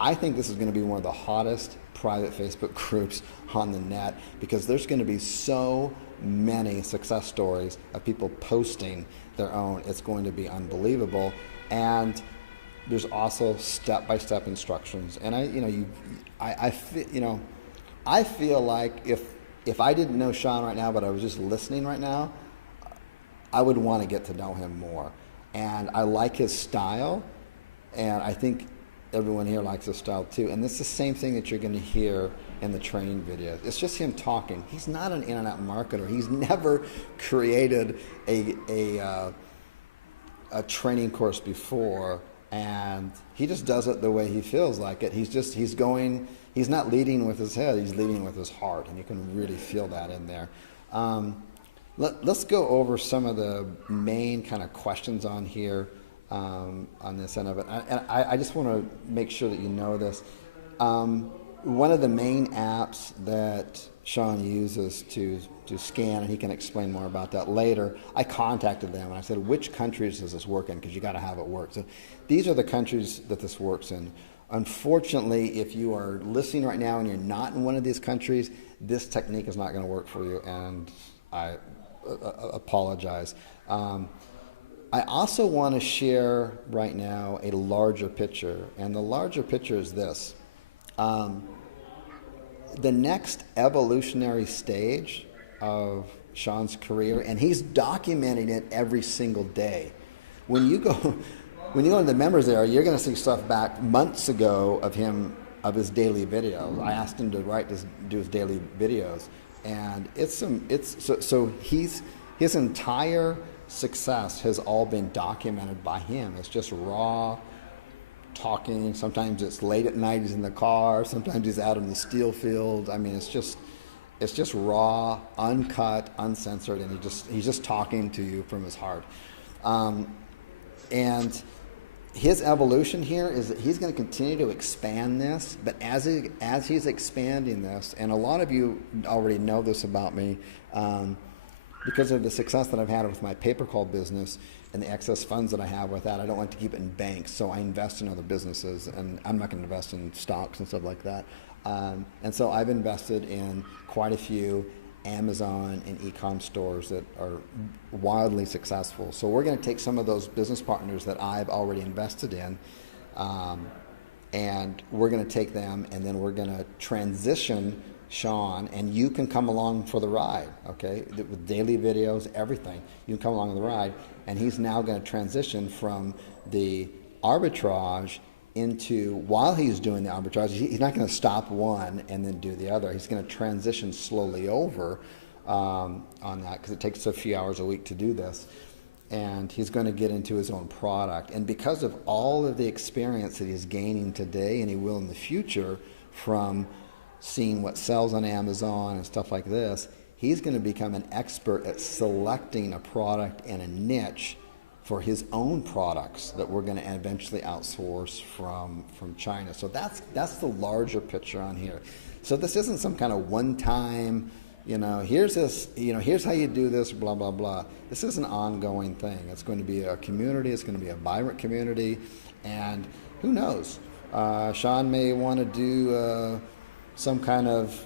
I think this is going to be one of the hottest private Facebook groups on the net, because there's going to be so many success stories of people posting their own. It's going to be unbelievable. And there's also step-by-step instructions. And I feel like if I didn't know Sean right now, but I was just listening right now, I would want to get to know him more. And I like his style, and I think everyone here likes his style too. And it's the same thing that you're going to hear in the training videos. It's just him talking. He's not an internet marketer. He's never created a training course before, and he just does it the way he feels like it. He's not leading with his head, he's leading with his heart, and you can really feel that in there. Let's go over some of the main kind of questions on here, on this end of it. And I just want to make sure that you know this. One of the main apps that Sean uses to scan, and he can explain more about that later, I contacted them and I said, which countries does this work in? Because you got to have it work. So these are the countries that this works in. Unfortunately, if you are listening right now and you're not in one of these countries, this technique is not going to work for you, and I apologize. I also want to share right now a larger picture, and the larger picture is this. The next evolutionary stage of Sean's career, and he's documenting it every single day. When you go into the members area, you're going to see stuff back months ago of his daily videos. I asked him to do his daily videos, and his entire success has all been documented by him. It's just raw talking. Sometimes it's late at night, he's in the car. Sometimes he's out in the steel field. I mean, it's just raw, uncut, uncensored, and he's just talking to you from his heart. And his evolution here is that he's going to continue to expand this, but as he's expanding this, and a lot of you already know this about me, because of the success that I've had with my pay-per-call business and the excess funds that I have with that, I don't like to keep it in banks, so I invest in other businesses, and I'm not going to invest in stocks and stuff like that. And so I've invested in quite a few Amazon and e-com stores that are wildly successful. So we're going to take some of those business partners that I've already invested in, and we're going to take them, and then we're going to transition Sean, and you can come along for the ride, okay? With daily videos, everything. You can come along on the ride, and he's now going to transition from the arbitrage into, while he's doing the arbitrage, he's not going to stop one and then do the other. He's going to transition slowly over on that, because it takes a few hours a week to do this. And he's going to get into his own product. And because of all of the experience that he's gaining today, and he will in the future, from seeing what sells on Amazon and stuff like this, he's going to become an expert at selecting a product and a niche for his own products that we're going to eventually outsource from China. So that's the larger picture on here. So this isn't some kind of one-time Here's this, here's how you do this, blah, blah, blah. This is an ongoing thing. It's going to be a community. It's going to be a vibrant community. And who knows? Sean may want to do some kind of,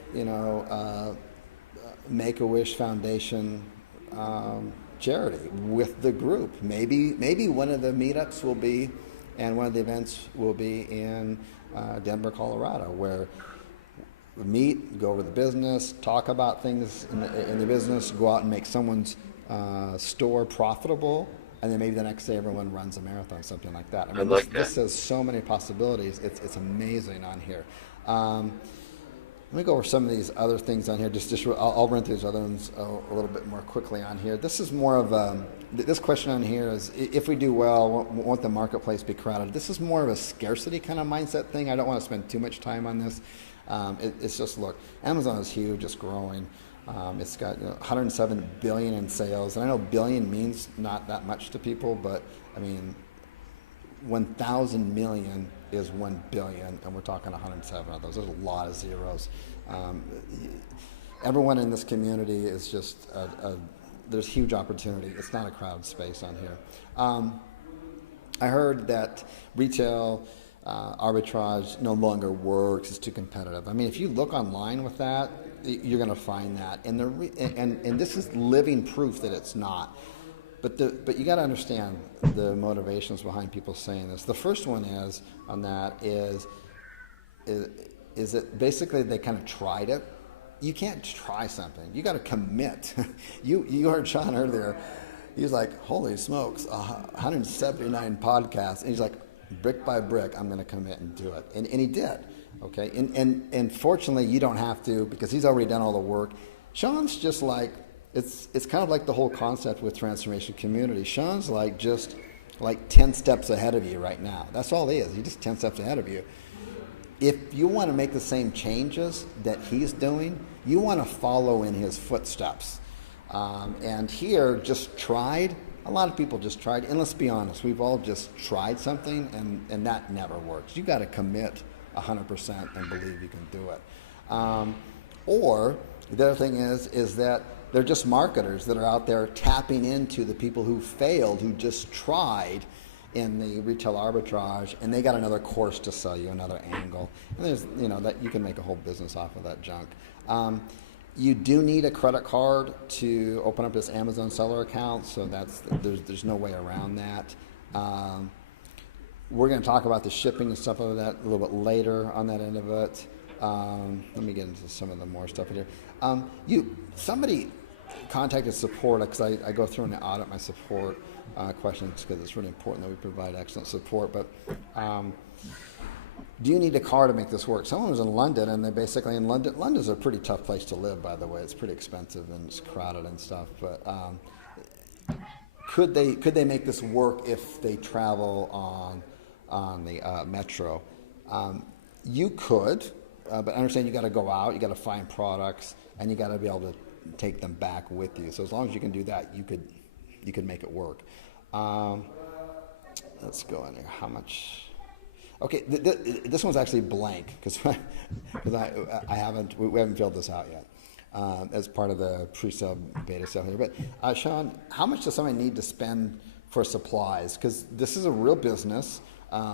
Make-A-Wish Foundation charity with the group. Maybe one of the meetups will be, and one of the events will be in Denver, Colorado, where we meet, go over the business, talk about things in the business, go out and make someone's store profitable, and then maybe the next day everyone runs a marathon, something like that. I like that. This has so many possibilities. It's amazing on here. Let me go over some of these other things on here. I'll run through these other ones a little bit more quickly on here. This is more of this question on here is, if we do well, won't the marketplace be crowded? This is more of a scarcity kind of mindset thing. I don't want to spend too much time on this. It's just, look, Amazon is huge. It's growing. It's got 107 billion in sales. And I know billion means not that much to people, but I mean, 1,000 million is 1 billion, and we're talking 107 of those. There's a lot of zeros. Everyone in this community is just, there's huge opportunity. It's not a crowded space on here. I heard that retail arbitrage no longer works. It's too competitive. I mean, if you look online with that, you're going to find that. And this is living proof that it's not. But you got to understand the motivations behind people saying this. The first one is that basically they kind of tried it. You can't try something. You got to commit. You heard Sean earlier. He was like, "Holy smokes, 179 podcasts," and he's like, "Brick by brick, I'm going to commit and do it," and he did. Okay, and fortunately, you don't have to, because he's already done all the work. Sean's just like. It's kind of like the whole concept with Transformation Community. Sean's just 10 steps ahead of you right now. That's all he is. He's just 10 steps ahead of you. If you want to make the same changes that he's doing, you want to follow in his footsteps. And here, just tried. A lot of people just tried. And let's be honest, we've all just tried something, and that never works. You got to commit 100% and believe you can do it. Or the other thing is that they're just marketers that are out there tapping into the people who failed, who just tried in the retail arbitrage, and they got another course to sell you, another angle. And there's, that you can make a whole business off of that junk. You do need a credit card to open up this Amazon seller account, so there's no way around that. We're going to talk about the shipping and stuff like that a little bit later on that end of it. Let me get into some of the more stuff here. Somebody contacted support, because I go through and audit my support questions, because it's really important that we provide excellent support. But do you need a car to make this work? Someone was in London, and they basically in London's a pretty tough place to live, by the way. It's pretty expensive and it's crowded and stuff. But could they make this work if they travel on the metro? You could. But understand you got to go out, you got to find products, and you got to be able to take them back with you. So as long as you can do that, you could make it work. Let's go in here. How much? Okay, this one's actually blank because we haven't filled this out yet as part of the pre-sale beta stuff here. But Sean, how much does somebody need to spend for supplies? Because this is a real business.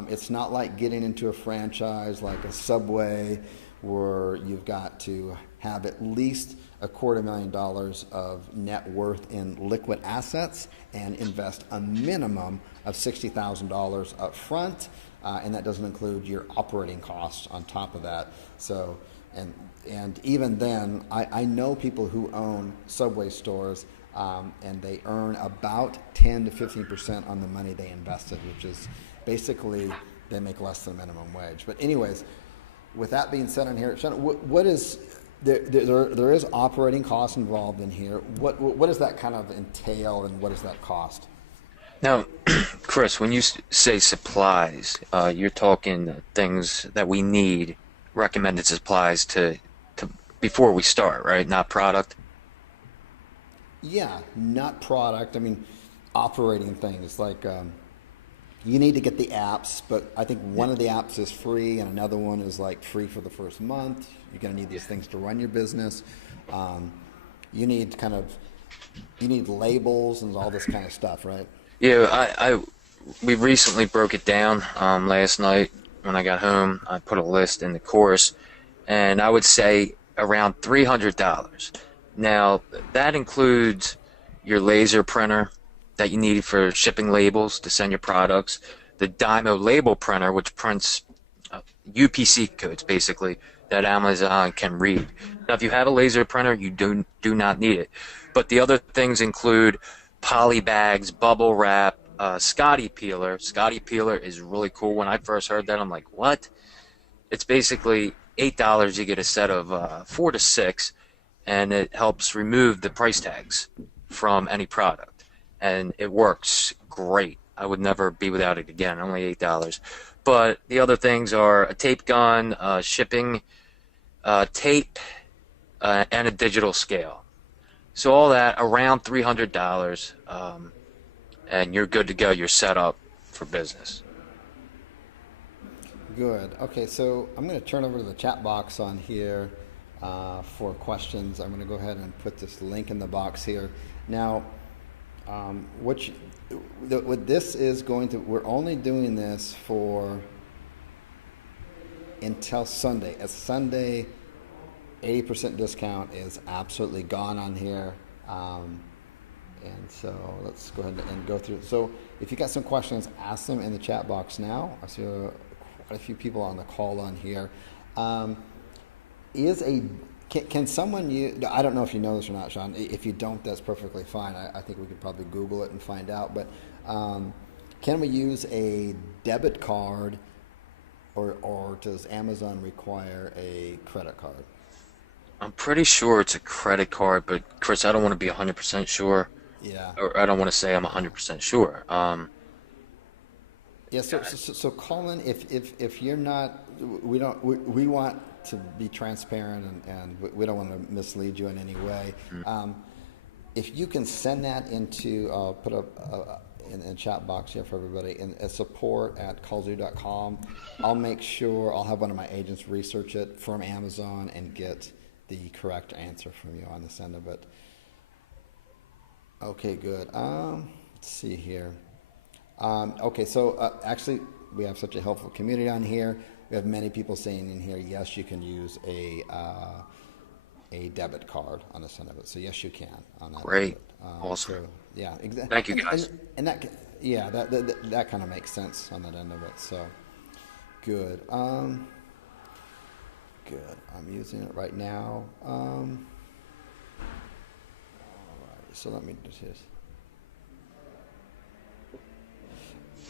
It's not like getting into a franchise like a Subway, where you've got to have at least $250,000 of net worth in liquid assets and invest a minimum of $60,000 up front, and that doesn't include your operating costs on top of that. So, and even then, I know people who own Subway stores, and they earn about 10 to 15% on the money they invested, which is basically they make less than minimum wage. But anyways, with that being said on here, Sean, what is there is operating costs involved in here. What does that kind of entail, and what does that cost? Now, Chris, when you say supplies, you're talking things that we need, recommended supplies to before we start, right? Not product. Yeah, not product. I mean, operating things like. You need to get the apps, but I think one of the apps is free and another one is like free for the first month. You're going to need these things to run your business. you need you need labels and all this kind of stuff, right? Yeah, we recently broke it down last night when I got home. I put a list in the course, and I would say around $300. Now, that includes your laser printer that you need for shipping labels to send your products, the Dymo label printer, which prints UPC codes basically that Amazon can read. Now, if you have a laser printer, you do not need it. But the other things include poly bags, bubble wrap, Scotty peeler. Scotty peeler is really cool. When I first heard that, I'm like, what? It's basically $8. You get a set of 4 to 6, and it helps remove the price tags from any product, and it works great. I would never be without it again. Only $8. But the other things are a tape gun, shipping tape, and a digital scale. So all that around $300, and you're good to go. You're set up for business. Good. Okay, so I'm going to turn over to the chat box on here for questions. I'm going to go ahead and put this link in the box here. Now, what this is going to, we're only doing this for until Sunday. As Sunday, 80% discount is absolutely gone on here. And so let's go ahead and go through it. So if you got some questions, ask them in the chat box now. I see quite a few people on the call on here. Can someone use, I don't know if you know this or not, Sean. If you don't, that's perfectly fine. I think we could probably Google it and find out. But can we use a debit card, or does Amazon require a credit card? I'm pretty sure it's a credit card, but Chris, I don't want to be 100% sure. Yeah. Or I don't want to say I'm 100% sure. Yeah. So Colin, if you're not, we want to be transparent, and we don't want to mislead you in any way. If you can send that into, put up in the chat box here for everybody, in support@ekallzu.com, I'll make sure, I'll have one of my agents research it from Amazon and get the correct answer from you on this end of it. Okay, good. Let's see here. Okay, so actually, we have such a helpful community on here. We have many people saying in here, yes, you can use a debit card on this end of it. So yes, you can on that. Great, awesome. So, yeah, exactly. Thank you, guys. And that, yeah, that kind of makes sense on that end of it. So good. Good. I'm using it right now. All right. So let me just.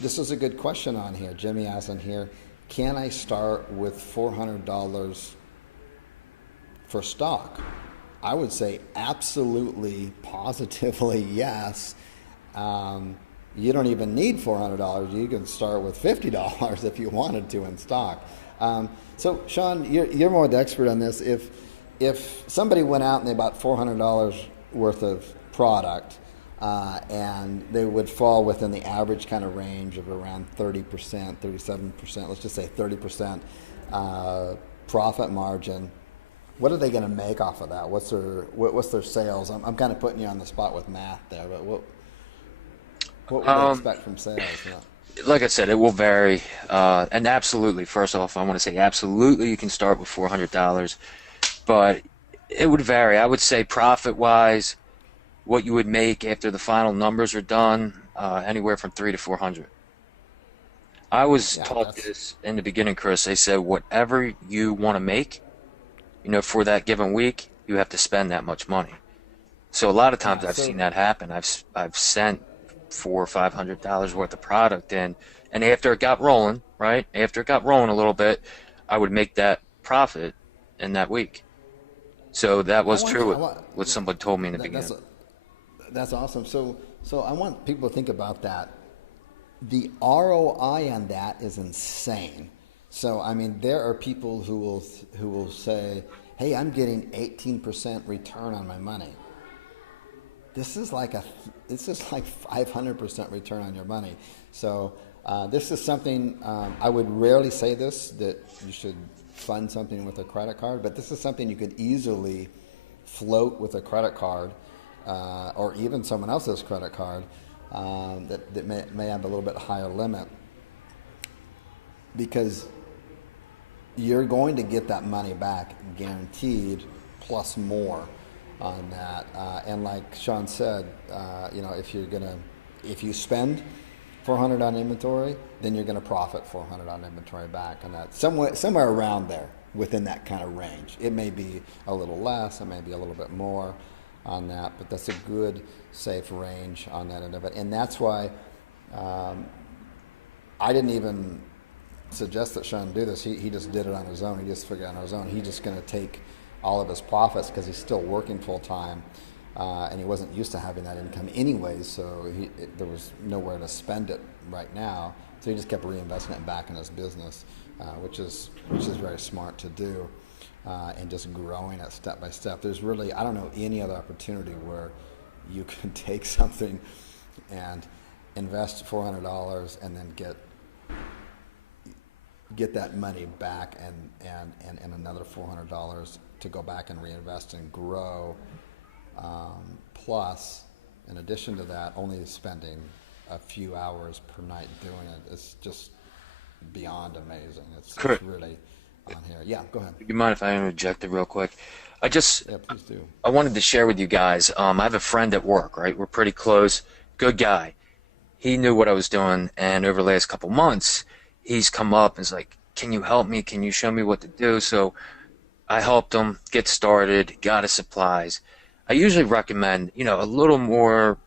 This is a good question on here. Jimmy asked on here, can I start with $400 for stock? I would say absolutely, positively yes. You don't even need $400. You can start with $50 if you wanted to in stock. So Sean, you're more the expert on this. If somebody went out and they bought $400 worth of product, and they would fall within the average kind of range of around 30%, 37%, let's just say 30% profit margin, what are they going to make off of that? What's their sales? I'm kind of putting you on the spot with math there, but what would they expect from sales? Yeah. Like I said, it will vary. And absolutely, first off, I want to say absolutely you can start with $400, but it would vary. I would say profit-wise, what you would make after the final numbers are done, anywhere from $300 to $400. I was taught this in the beginning, Chris. They said whatever you want to make, for that given week, you have to spend that much money. So a lot of times I've seen that happen. I've sent $400 or $500 worth of product in, and after it got rolling, right? After it got rolling a little bit, I would make that profit in that week. So that was true what somebody told me in the beginning. That's awesome. So I want people to think about that. The ROI on that is insane. So I mean, there are people who will say, "Hey, I'm getting 18% return on my money." This is like 500% return on your money. So this is something I would rarely say this, that you should fund something with a credit card, but this is something you could easily float with a credit card, or even someone else's credit card, that may have a little bit higher limit, because you're going to get that money back guaranteed, plus more on that. And like Sean said, if you spend 400 on inventory, then you're going to profit 400 on inventory back, and that somewhere around there within that kind of range. It may be a little less, it may be a little bit more on that, but that's a good safe range on that end of it. And that's why I didn't even suggest that Sean do this. He just did it on his own. He just figured it on his own. He's just going to take all of his profits because he's still working full time, and he wasn't used to having that income anyways. So there was nowhere to spend it right now. So he just kept reinvesting it back in his business, which is very smart to do, and just growing it step by step. There's really, I don't know any other opportunity where you can take something and invest $400 and then get that money back and another $400 to go back and reinvest and grow. Plus, in addition to that, only spending a few hours per night doing it is just beyond amazing. It's really on here. Yeah, go ahead. You mind if I interjected real quick? Yeah, please do. I wanted to share with you guys. I have a friend at work, right? We're pretty close. Good guy. He knew what I was doing, and over the last couple months, he's come up and is like, "Can you help me? Can you show me what to do?" So I helped him get started, got his supplies. I usually recommend, a little more,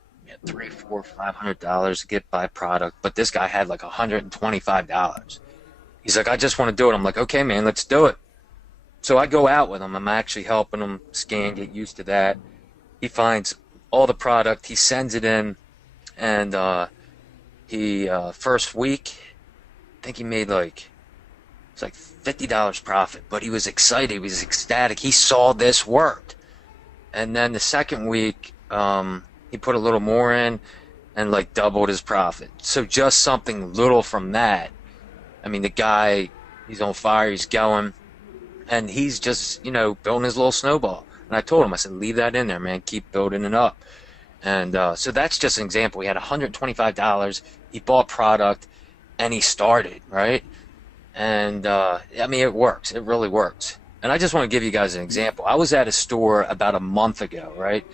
$300, $400, $500 to get by product, but this guy had like $125. He's like, "I just want to do it." I'm like, "Okay, man, let's do it." So I go out with him. I'm actually helping him scan, get used to that. He finds all the product, he sends it in, and he first week, I think he made it's like $50 profit, but he was excited, he was ecstatic, he saw this worked. And then the second week, he put a little more in and doubled his profit. So just something little from that. I mean, the guy, he's on fire, he's going, and he's just, building his little snowball. And I told him, I said, "Leave that in there, man, keep building it up." And so that's just an example. He had $125, he bought product, and he started, right? And I mean, it works, it really works. And I just want to give you guys an example. I was at a store about a month ago, right?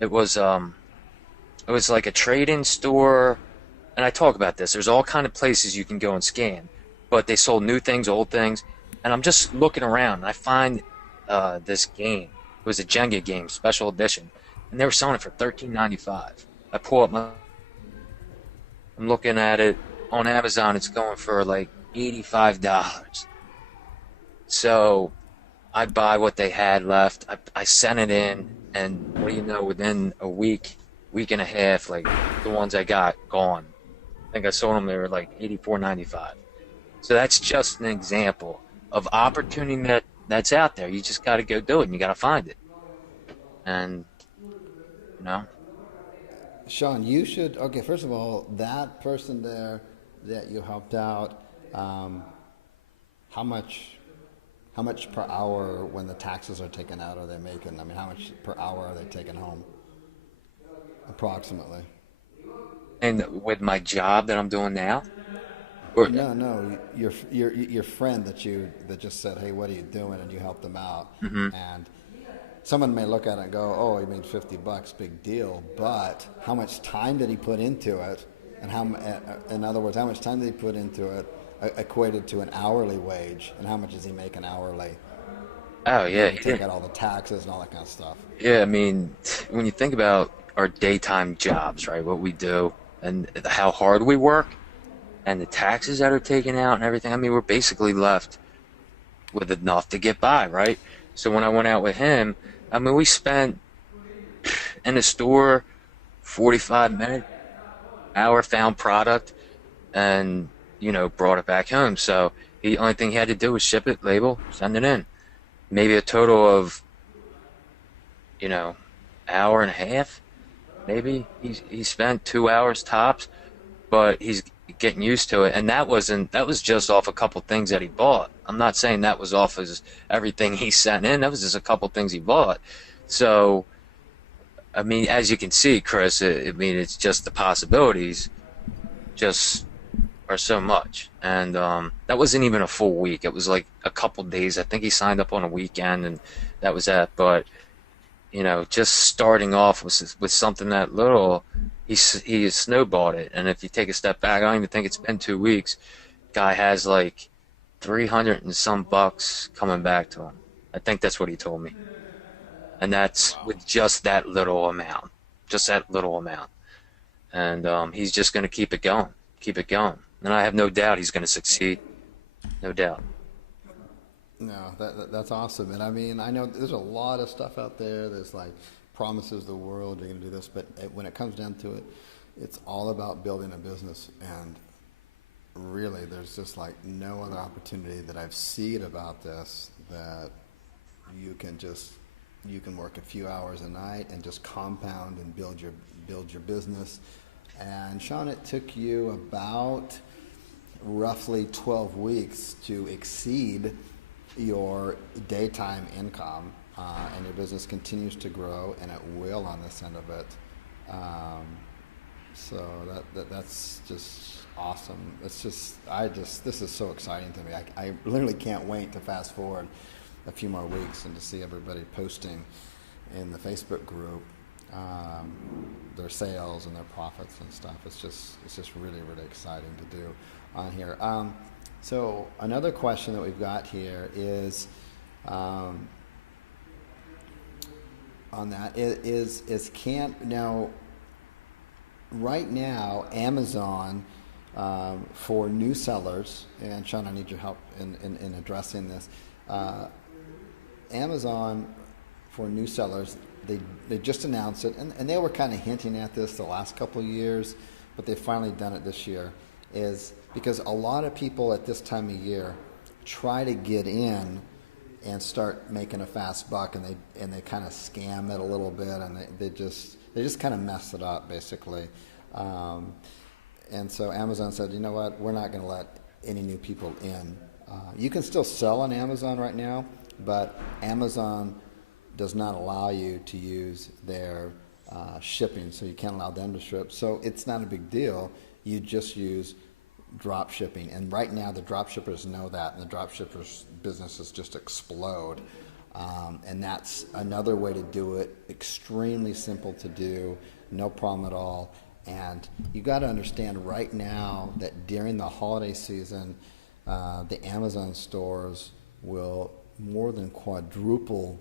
It was like a trade-in store, and I talk about this. There's all kind of places you can go and scan, but they sold new things, old things, and I'm just looking around, and I find this game. It was a Jenga game, special edition, and they were selling it for $13.95. I pull up I'm looking at it on Amazon. It's going for like $85. So I buy what they had left. I sent it in, and what do you know? Within a week and a half, the ones I got gone. I think I sold them. They were like $84.95. So that's just an example of opportunity that's out there. You just got to go do it, and you got to find it. And Sean, you should. Okay, first of all, that person there that you helped out, how much per hour when the taxes are taken out are they making? I mean, how much per hour are they taking home? Approximately. And with my job that I'm doing now? No, your friend that just said, "Hey, what are you doing?" and you helped them out. Mm-hmm. And someone may look at it and go, "Oh, he made $50, big deal." But how much time did he put into it? And in other words, how much time did he put into it equated to an hourly wage, and how much is he making hourly? Oh, yeah. Take out all the taxes and all that kind of stuff. Yeah, I mean, when you think about our daytime jobs, right, what we do, and how hard we work, and the taxes that are taken out and everything, I mean, we're basically left with enough to get by, right? So when I went out with him, I mean, we spent in the store 45 minutes, hour, found product, and brought it back home. So the only thing he had to do was ship it, label, send it in. Maybe a total of, hour and a half. Maybe he spent 2 hours tops, but he's getting used to it. And that was just off a couple things that he bought. I'm not saying that was off everything he sent in. That was just a couple things he bought. So, I mean, as you can see, Chris, I mean, it's just the possibilities just are so much. And that wasn't even a full week. It was like a couple days. I think he signed up on a weekend, and that was that. But just starting off with something that little, he has snowballed it. And if you take a step back, I don't even think it's been 2 weeks. Guy has like 300 and some bucks coming back to him. I think that's what he told me. And that's Wow. with just that little amount, just that little amount. And he's just going to keep it going. And I have no doubt he's going to succeed, no doubt. No, that's awesome. And I mean, I know there's a lot of stuff out there that's like promises the world you're going to do this, but when it comes down to it, it's all about building a business. And really, there's just like no other opportunity that I've seen about this that you can just you can work a few hours a night and just compound and build your business. And Sean, it took you about roughly 12 weeks to exceed your daytime income, and your business continues to grow, and it will on this end of it. Um, so that's just awesome. It's just this is so exciting to me. I literally can't wait to fast forward a few more weeks and to see everybody posting in the Facebook group um, their sales and their profits and stuff. It's just really exciting to do on here. So another question that we've got here is um, on that is can now right now Amazon for new sellers, and Sean, I need your help in addressing this. Uh, Amazon for new sellers, they just announced it, and they were kind of hinting at this the last couple of years, but they've finally done it this year, is because a lot of people at this time of year try to get in and start making a fast buck, and they kind of scam it a little bit, and they just kind of mess it up basically. Um, and so Amazon said, you know what, we're not going to let any new people in. You can still sell on Amazon right now, but Amazon does not allow you to use their shipping, so you can't allow them to ship. So it's not a big deal. You just use drop shipping, and right now the drop shippers know that, and the drop shippers businesses just explode. And that's another way to do it. Extremely simple to do, no problem at all. And you got to understand right now that during the holiday season, the Amazon stores will more than quadruple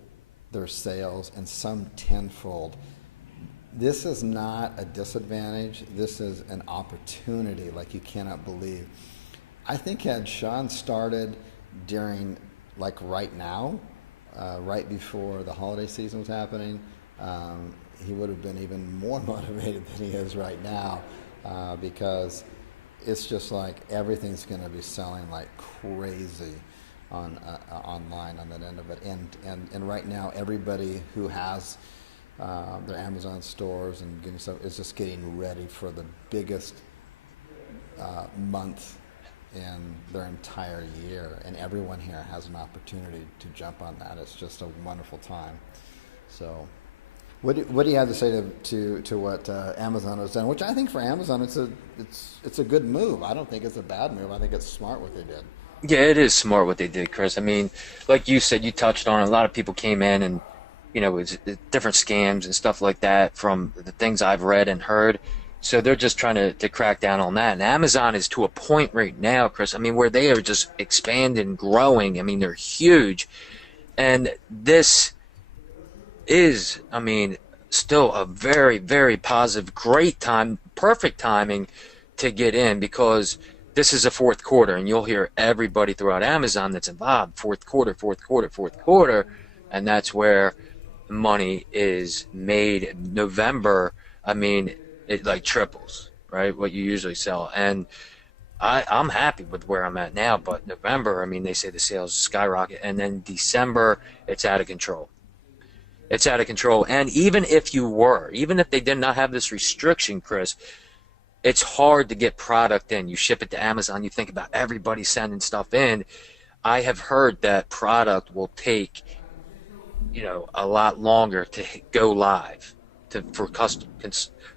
their sales, and some tenfold. This is not a disadvantage. This is an opportunity like you cannot believe. I think had Sean started during, like right now, right before the holiday season was happening, he would have been even more motivated than he is right now, because it's just like everything's going to be selling like crazy on online on that end of it. And right now, everybody who has their Amazon stores and getting stuff is just getting ready for the biggest month in their entire year, and everyone here has an opportunity to jump on that. It's just a wonderful time. So, what do you have to say to what Amazon has done? Which I think for Amazon, it's a good move. I don't think it's a bad move. I think it's smart what they did. Yeah, it is smart what they did, Chris. I mean, like you said, you touched on it. A lot of people came in and, it's different scams and stuff like that from the things I've read and heard. So they're just trying to crack down on that. And Amazon is to a point right now, Chris, I mean, where they are just expanding, growing. I mean, they're huge. And this is, I mean, still a very positive, great time, perfect timing to get in, because this is a fourth quarter, and you'll hear everybody throughout Amazon that's involved, fourth quarter, and that's where money is made. November, I mean, it like triples, right, what you usually sell. And I'm happy with where I'm at now, but November, I mean, they say the sales skyrocket, and then December, it's out of control. It's out of control. And even if they did not have this restriction, Chris, it's hard to get product in. You ship it to Amazon, you think about everybody sending stuff in. I have heard that product will take a lot longer to go live for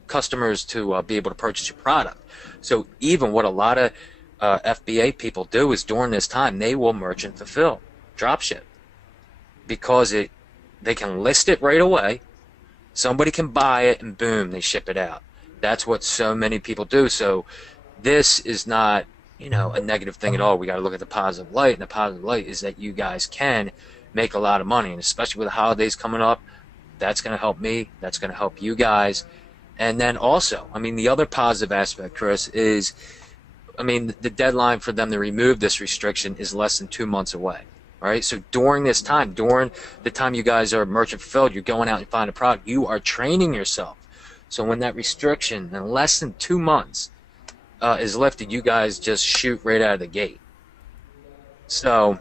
customers to be able to purchase your product. So even what a lot of FBA people do is during this time they will merchant fulfill, drop ship, because they can list it right away. Somebody can buy it and boom, they ship it out. That's what so many people do. So this is not, a negative thing at all. We got to look at the positive light, and the positive light is that you guys can make a lot of money, and especially with the holidays coming up, that's going to help me. That's going to help you guys. And then also, I mean, the other positive aspect, Chris, is, I mean, the deadline for them to remove this restriction is less than 2 months away. Right? So during this time, during the time you guys are merchant fulfilled, you're going out and find a product, you are training yourself. So when that restriction in less than 2 months is lifted, you guys just shoot right out of the gate. So,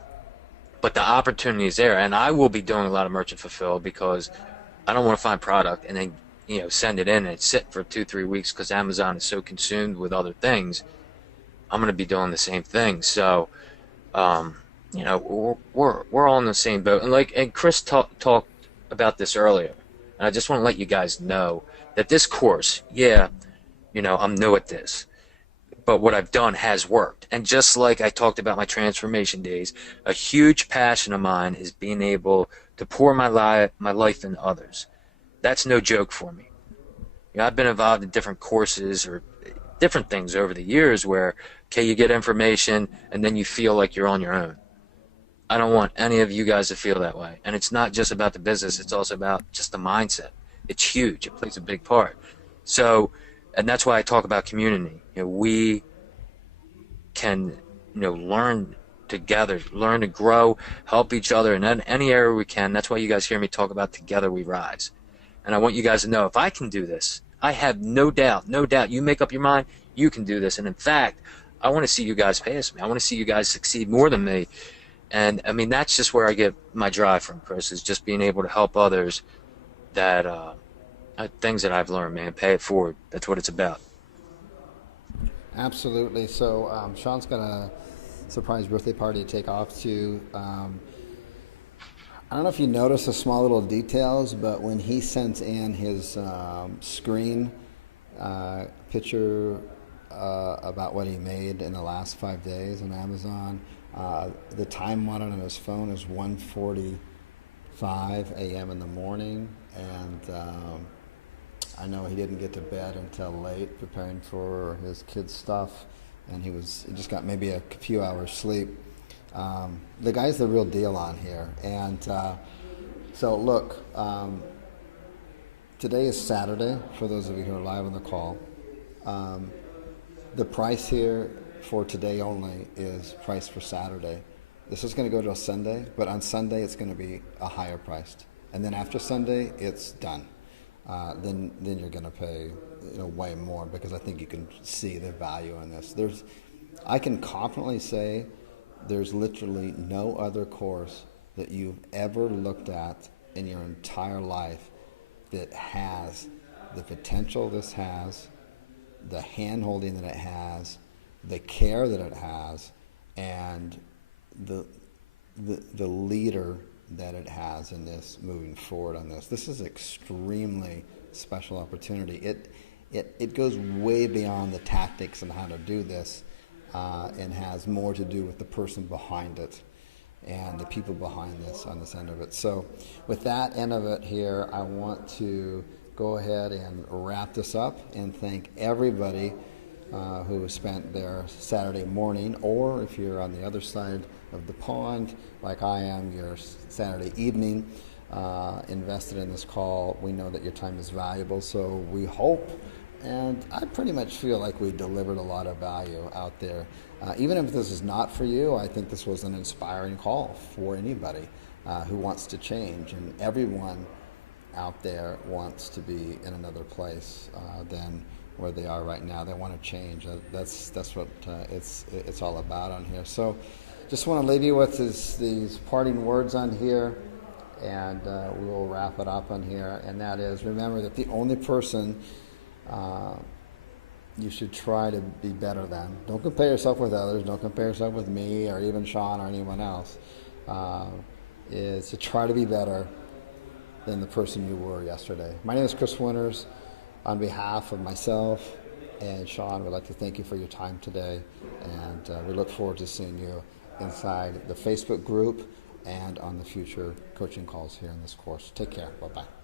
but the opportunity is there, and I will be doing a lot of merchant fulfilled because I don't want to find product and then send it in and sit for 2-3 weeks because Amazon is so consumed with other things. I'm going to be doing the same thing. So, we're all in the same boat. And Chris talked about this earlier, and I just want to let you guys know that this course, yeah, I'm new at this, but what I've done has worked. And just like I talked about my transformation days, a huge passion of mine is being able to pour my life into others. That's no joke for me. I've been involved in different courses or different things over the years where, okay, you get information and then you feel like you're on your own. I don't want any of you guys to feel that way. And it's not just about the business, it's also about just the mindset. It's huge. It plays a big part. So, and that's why I talk about community. We can, learn together, learn to grow, help each other in any area we can. That's why you guys hear me talk about Together We Rise. And I want you guys to know, if I can do this, I have no doubt, you make up your mind, you can do this. And in fact, I want to see you guys pass me. I want to see you guys succeed more than me. And I mean, that's just where I get my drive from, Chris, is just being able to help others that, things that I've learned, man, pay it forward. That's what it's about. Absolutely. So Sean's got a surprise birthday party to take off to. I don't know if you notice the small little details, but when he sent in his screen picture about what he made in the last 5 days on Amazon, the time on it on his phone is 1:45 a.m. in the morning, and I know he didn't get to bed until late preparing for his kids' stuff, and he just got maybe a few hours sleep. The guy's the real deal on here. And so look, today is Saturday for those of you who are live on the call. The price here for today only is priced for Saturday. This is going to go to a Sunday, but on Sunday it's going to be a higher priced. And then after Sunday, it's done. Then you're going to pay way more, because I think you can see the value in this. I can confidently say there's literally no other course that you've ever looked at in your entire life that has the potential this has, the hand-holding that it has, the care that it has, and the leader that it has in this moving forward on this. This is extremely special opportunity. It goes way beyond the tactics and how to do this, and has more to do with the person behind it and the people behind this on this end of it. So with that end of it here, I want to go ahead and wrap this up and thank everybody who spent their Saturday morning, or if you're on the other side of the pond like I am, your Saturday evening invested in this call. We know that your time is valuable, so we hope, and I pretty much feel like we delivered a lot of value out there. Even if this is not for you, I think this was an inspiring call for anybody who wants to change, and everyone out there wants to be in another place than where they are right now. They want to change. That's what it's all about on here. So just want to leave you with these parting words on here, and we'll wrap it up on here. And that is, remember that the only person you should try to be better than, don't compare yourself with others, don't compare yourself with me or even Sean or anyone else, is to try to be better than the person you were yesterday. My name is Chris Winters. On behalf of myself and Sean, we'd like to thank you for your time today, and we look forward to seeing you inside the Facebook group and on the future coaching calls here in this course. Take care. Bye-bye.